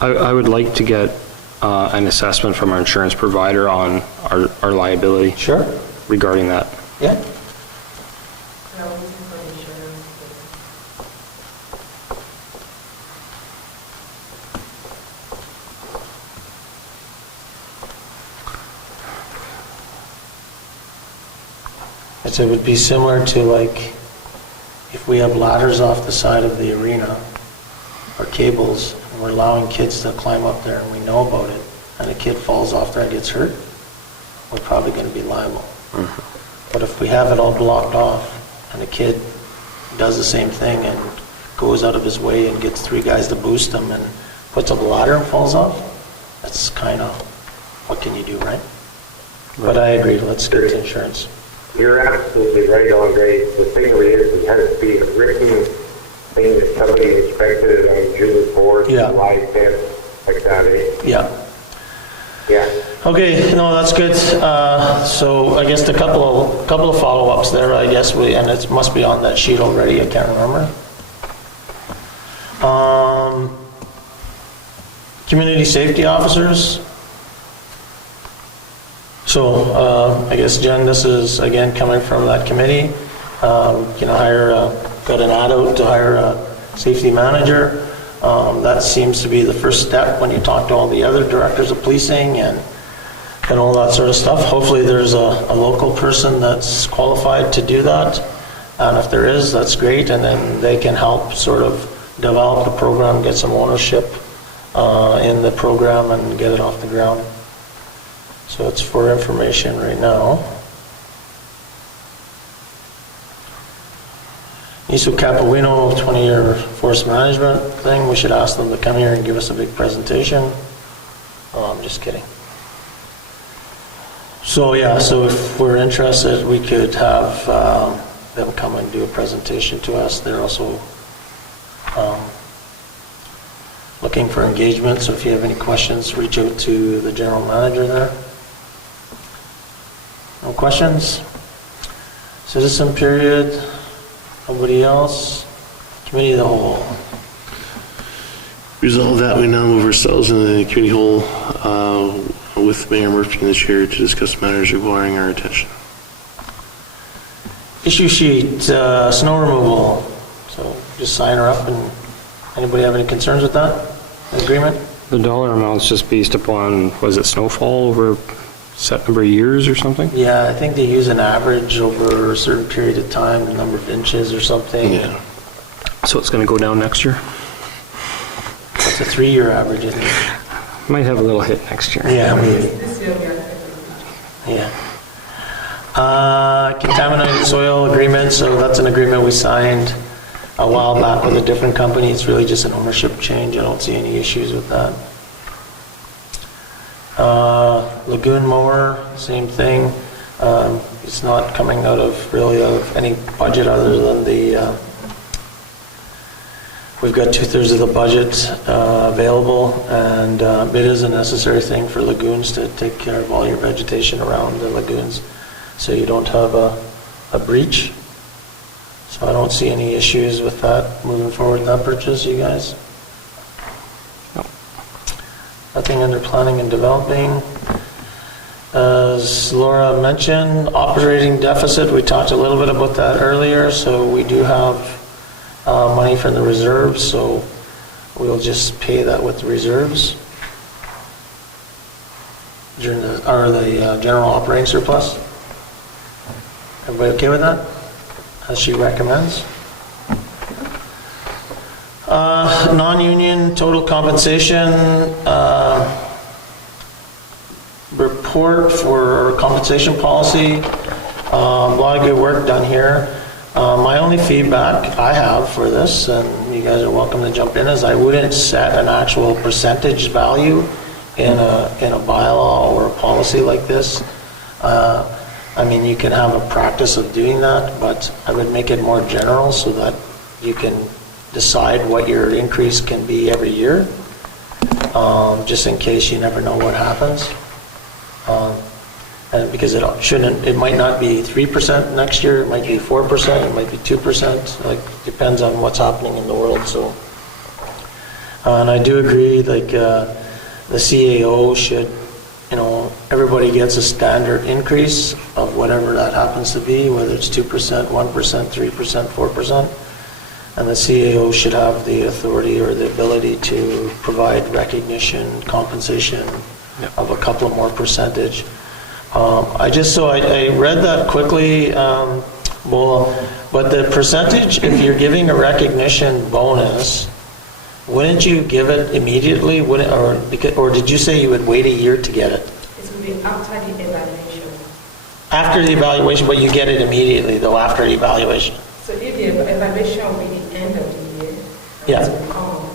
I would like to get an assessment from our insurance provider on our liability. Sure. Regarding that. Yeah. It would be similar to like if we have ladders off the side of the arena or cables and we're allowing kids to climb up there and we know about it and a kid falls off there and gets hurt, we're probably going to be liable. But if we have it all blocked off and a kid does the same thing and goes out of his way and gets 3 guys to boost him and puts up a ladder and falls off, that's kind of, what can you do, right? But I agree, let's get to insurance. You're absolutely right, Andre. The thing of it is, it has to be a written thing that somebody inspected on June 4th, Yeah. July 10th, like that, eh? Yeah. Yeah. Okay, no, that's good. So I guess a couple of follow-ups there, I guess, and it must be on that sheet already, I can't remember. Community safety officers. So I guess, Jen, this is, again, coming from that committee. Got an ad out to hire a safety manager. That seems to be the first step when you talk to all the other directors of policing and all that sort of stuff. Hopefully there's a local person that's qualified to do that. And if there is, that's great. And then they can help sort of develop the program, get some ownership in the program and get it off the ground. So it's for information right now. Niso Capuino, 20-year forest management thing, we should ask them to come here and give us a big presentation. Oh, I'm just kidding. So yeah, so if we're interested, we could have them come and do a presentation to us. They're also looking for engagement, so if you have any questions, reach out to the general manager there. No questions? Citizen period? Nobody else? Committee of the whole? Resolve that we now move ourselves into the committee hole with Mayor Murphy and the chair to discuss matters requiring our attention. Issue sheet, snow removal. So just sign her up, and anybody have any concerns with that? Agreement? The dollar amount's just based upon, was it snowfall over a set number of years or something? Yeah, I think they use an average over a certain period of time, a number of inches or something. Yeah. So it's gonna go down next year? It's a 3-year average, isn't it? Might have a little hit next year. Yeah, maybe. This year we are. Yeah. Contaminated soil agreement, so that's an agreement we signed a while back with a different company. It's really just an ownership change. I don't see any issues with that. Lagoon mower, same thing. It's not coming out of any budget other than the, we've got 2/3 of the budget available, and it is a necessary thing for lagoons to take care of all your vegetation around the lagoons, so you don't have a breach. So I don't see any issues with that moving forward in that purchase, you guys? No. Nothing under planning and developing. As Laura mentioned, operating deficit, we talked a little bit about that earlier, so we do have money from the reserves, so we'll just pay that with the reserves during the general operating surplus. Everybody okay with that? As she recommends. Non-union total compensation report for compensation policy. A lot of good work done here. My only feedback I have for this, and you guys are welcome to jump in, is I wouldn't set an actual percentage value in a bylaw or a policy like this. I mean, you can have a practice of doing that, but I would make it more general so that you can decide what your increase can be every year, just in case you never know what happens. And because it might not be 3% next year, it might be 4%, it might be 2%, like, depends on what's happening in the world, so. And I do agree, like, the CAO should, everybody gets a standard increase of whatever that happens to be, whether it's 2%, 1%, 3%, 4%. And the CAO should have the authority or the ability to provide recognition, compensation of a couple of more percentage. I read that quickly, but the percentage, if you're giving a recognition bonus, wouldn't you give it immediately? Or did you say you would wait a year to get it? It will be after the evaluation. After the evaluation, but you get it immediately, though, after the evaluation. So if the evaluation will be the end of the year, Yeah. it will come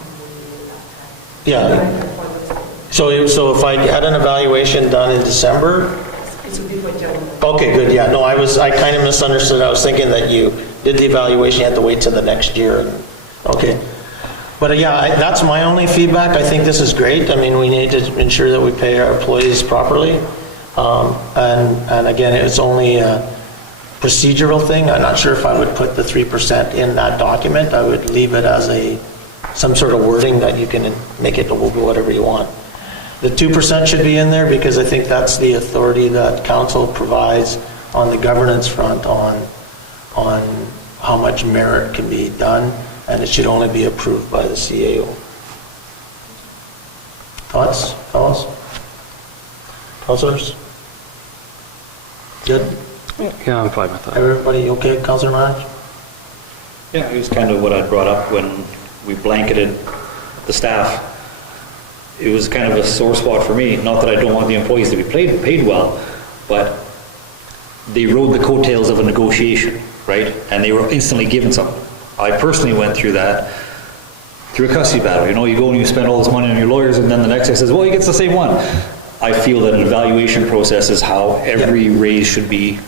Yeah. So if I had an evaluation done in December, it will be for January. okay, good, yeah, no, I kind of misunderstood. I was thinking that you did the evaluation, you had to wait till the next year. Okay. But yeah, that's my only feedback. I think this is great. I mean, we need to ensure that we pay our employees properly. And again, it's only a procedural thing. I'm not sure if I would put the 3% in that document. I would leave it as some sort of wording that you can make it whatever you want. The 2% should be in there because I think that's the authority that council provides on the governance front on how much merit can be done, and it should only be approved by the CAO. Thoughts, fellas? Councilors? Good? Yeah, I'm fine with that. Everybody okay, Councilor March? Yeah, it was kind of what I brought up when we blanketed the staff. It was kind of a sore spot for me. Not that I don't want the employees to be paid well, but they rode the coattails of a negotiation, right? And they were instantly given something. I personally went through that, through a custody battle. You go and you spend all this money on your lawyers, and then the next guy says, well, he gets the same one. I feel that an evaluation process is how every raise should be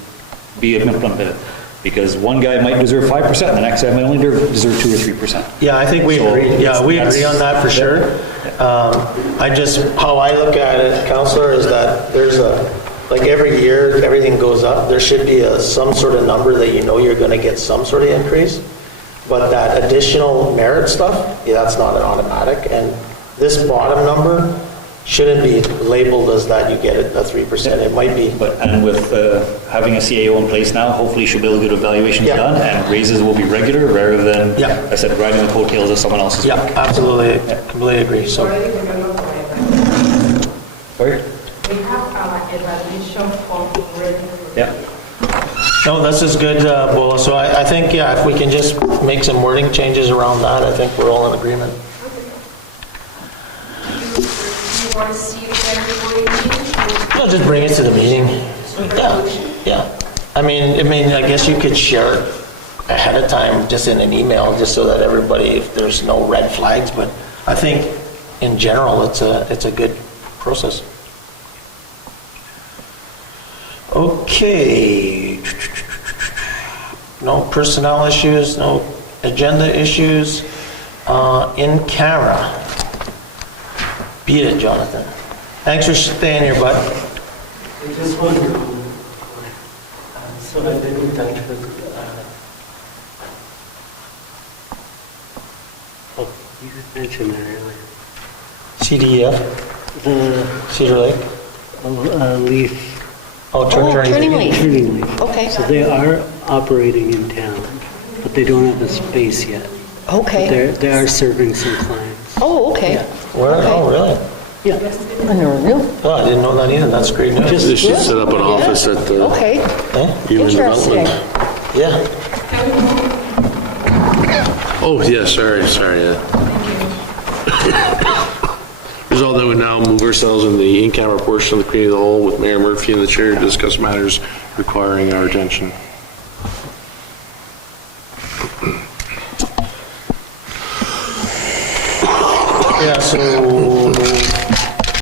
implemented. Because one guy might deserve 5%, and the next guy might only deserve 2 or 3%. Yeah, I think we agree. Yeah, we agree on that for sure. How I look at it, Councillor, is that there's like every year, everything goes up, there should be some sort of number that you know you're gonna get some sort of increase. But that additional merit stuff, yeah, that's not an automatic. And this bottom number shouldn't be labeled as that you get it, a 3%. It might be. And with having a CAO in place now, hopefully she'll be able to get evaluations Yeah. done, and raises will be regular rather than, Yeah. I said, riding the coattails of someone else's. Yeah, absolutely, completely agree, so. Already developed by Sorry? We have our evaluation form ready. Yeah. No, this is good, Bola. So I think, yeah, if we can just make some wording changes around that, I think we're all in agreement. You want to see it January meeting? No, just bring it to the meeting. Yeah, yeah. I mean, I guess you could share it ahead of time, just in an email, just so that everybody, if there's no red flags, but I think in general, it's a good process. Okay. No personnel issues, no agenda issues. In camera. Beat it, Jonathan. Thanks for staying here, bud. I just want to, so I've been in touch with, you mentioned that earlier. CDEF, The Cedar Lake. Leaf. Oh, Turning Leaf. Turning Leaf. Okay. So they are operating in town, but they don't have the space yet. But Okay. they are serving some clients. Oh, okay. Where? Oh, really? Yeah. I never knew. Oh, I didn't know that either. That's great news. They should set up an office at the Okay, Human interesting. Development. Yeah. Oh, yeah, sorry, yeah. Resolved that we now move ourselves in the in-camera portion of the committee of the whole with Mayor Murphy in the chair to discuss matters requiring our attention. Yeah, so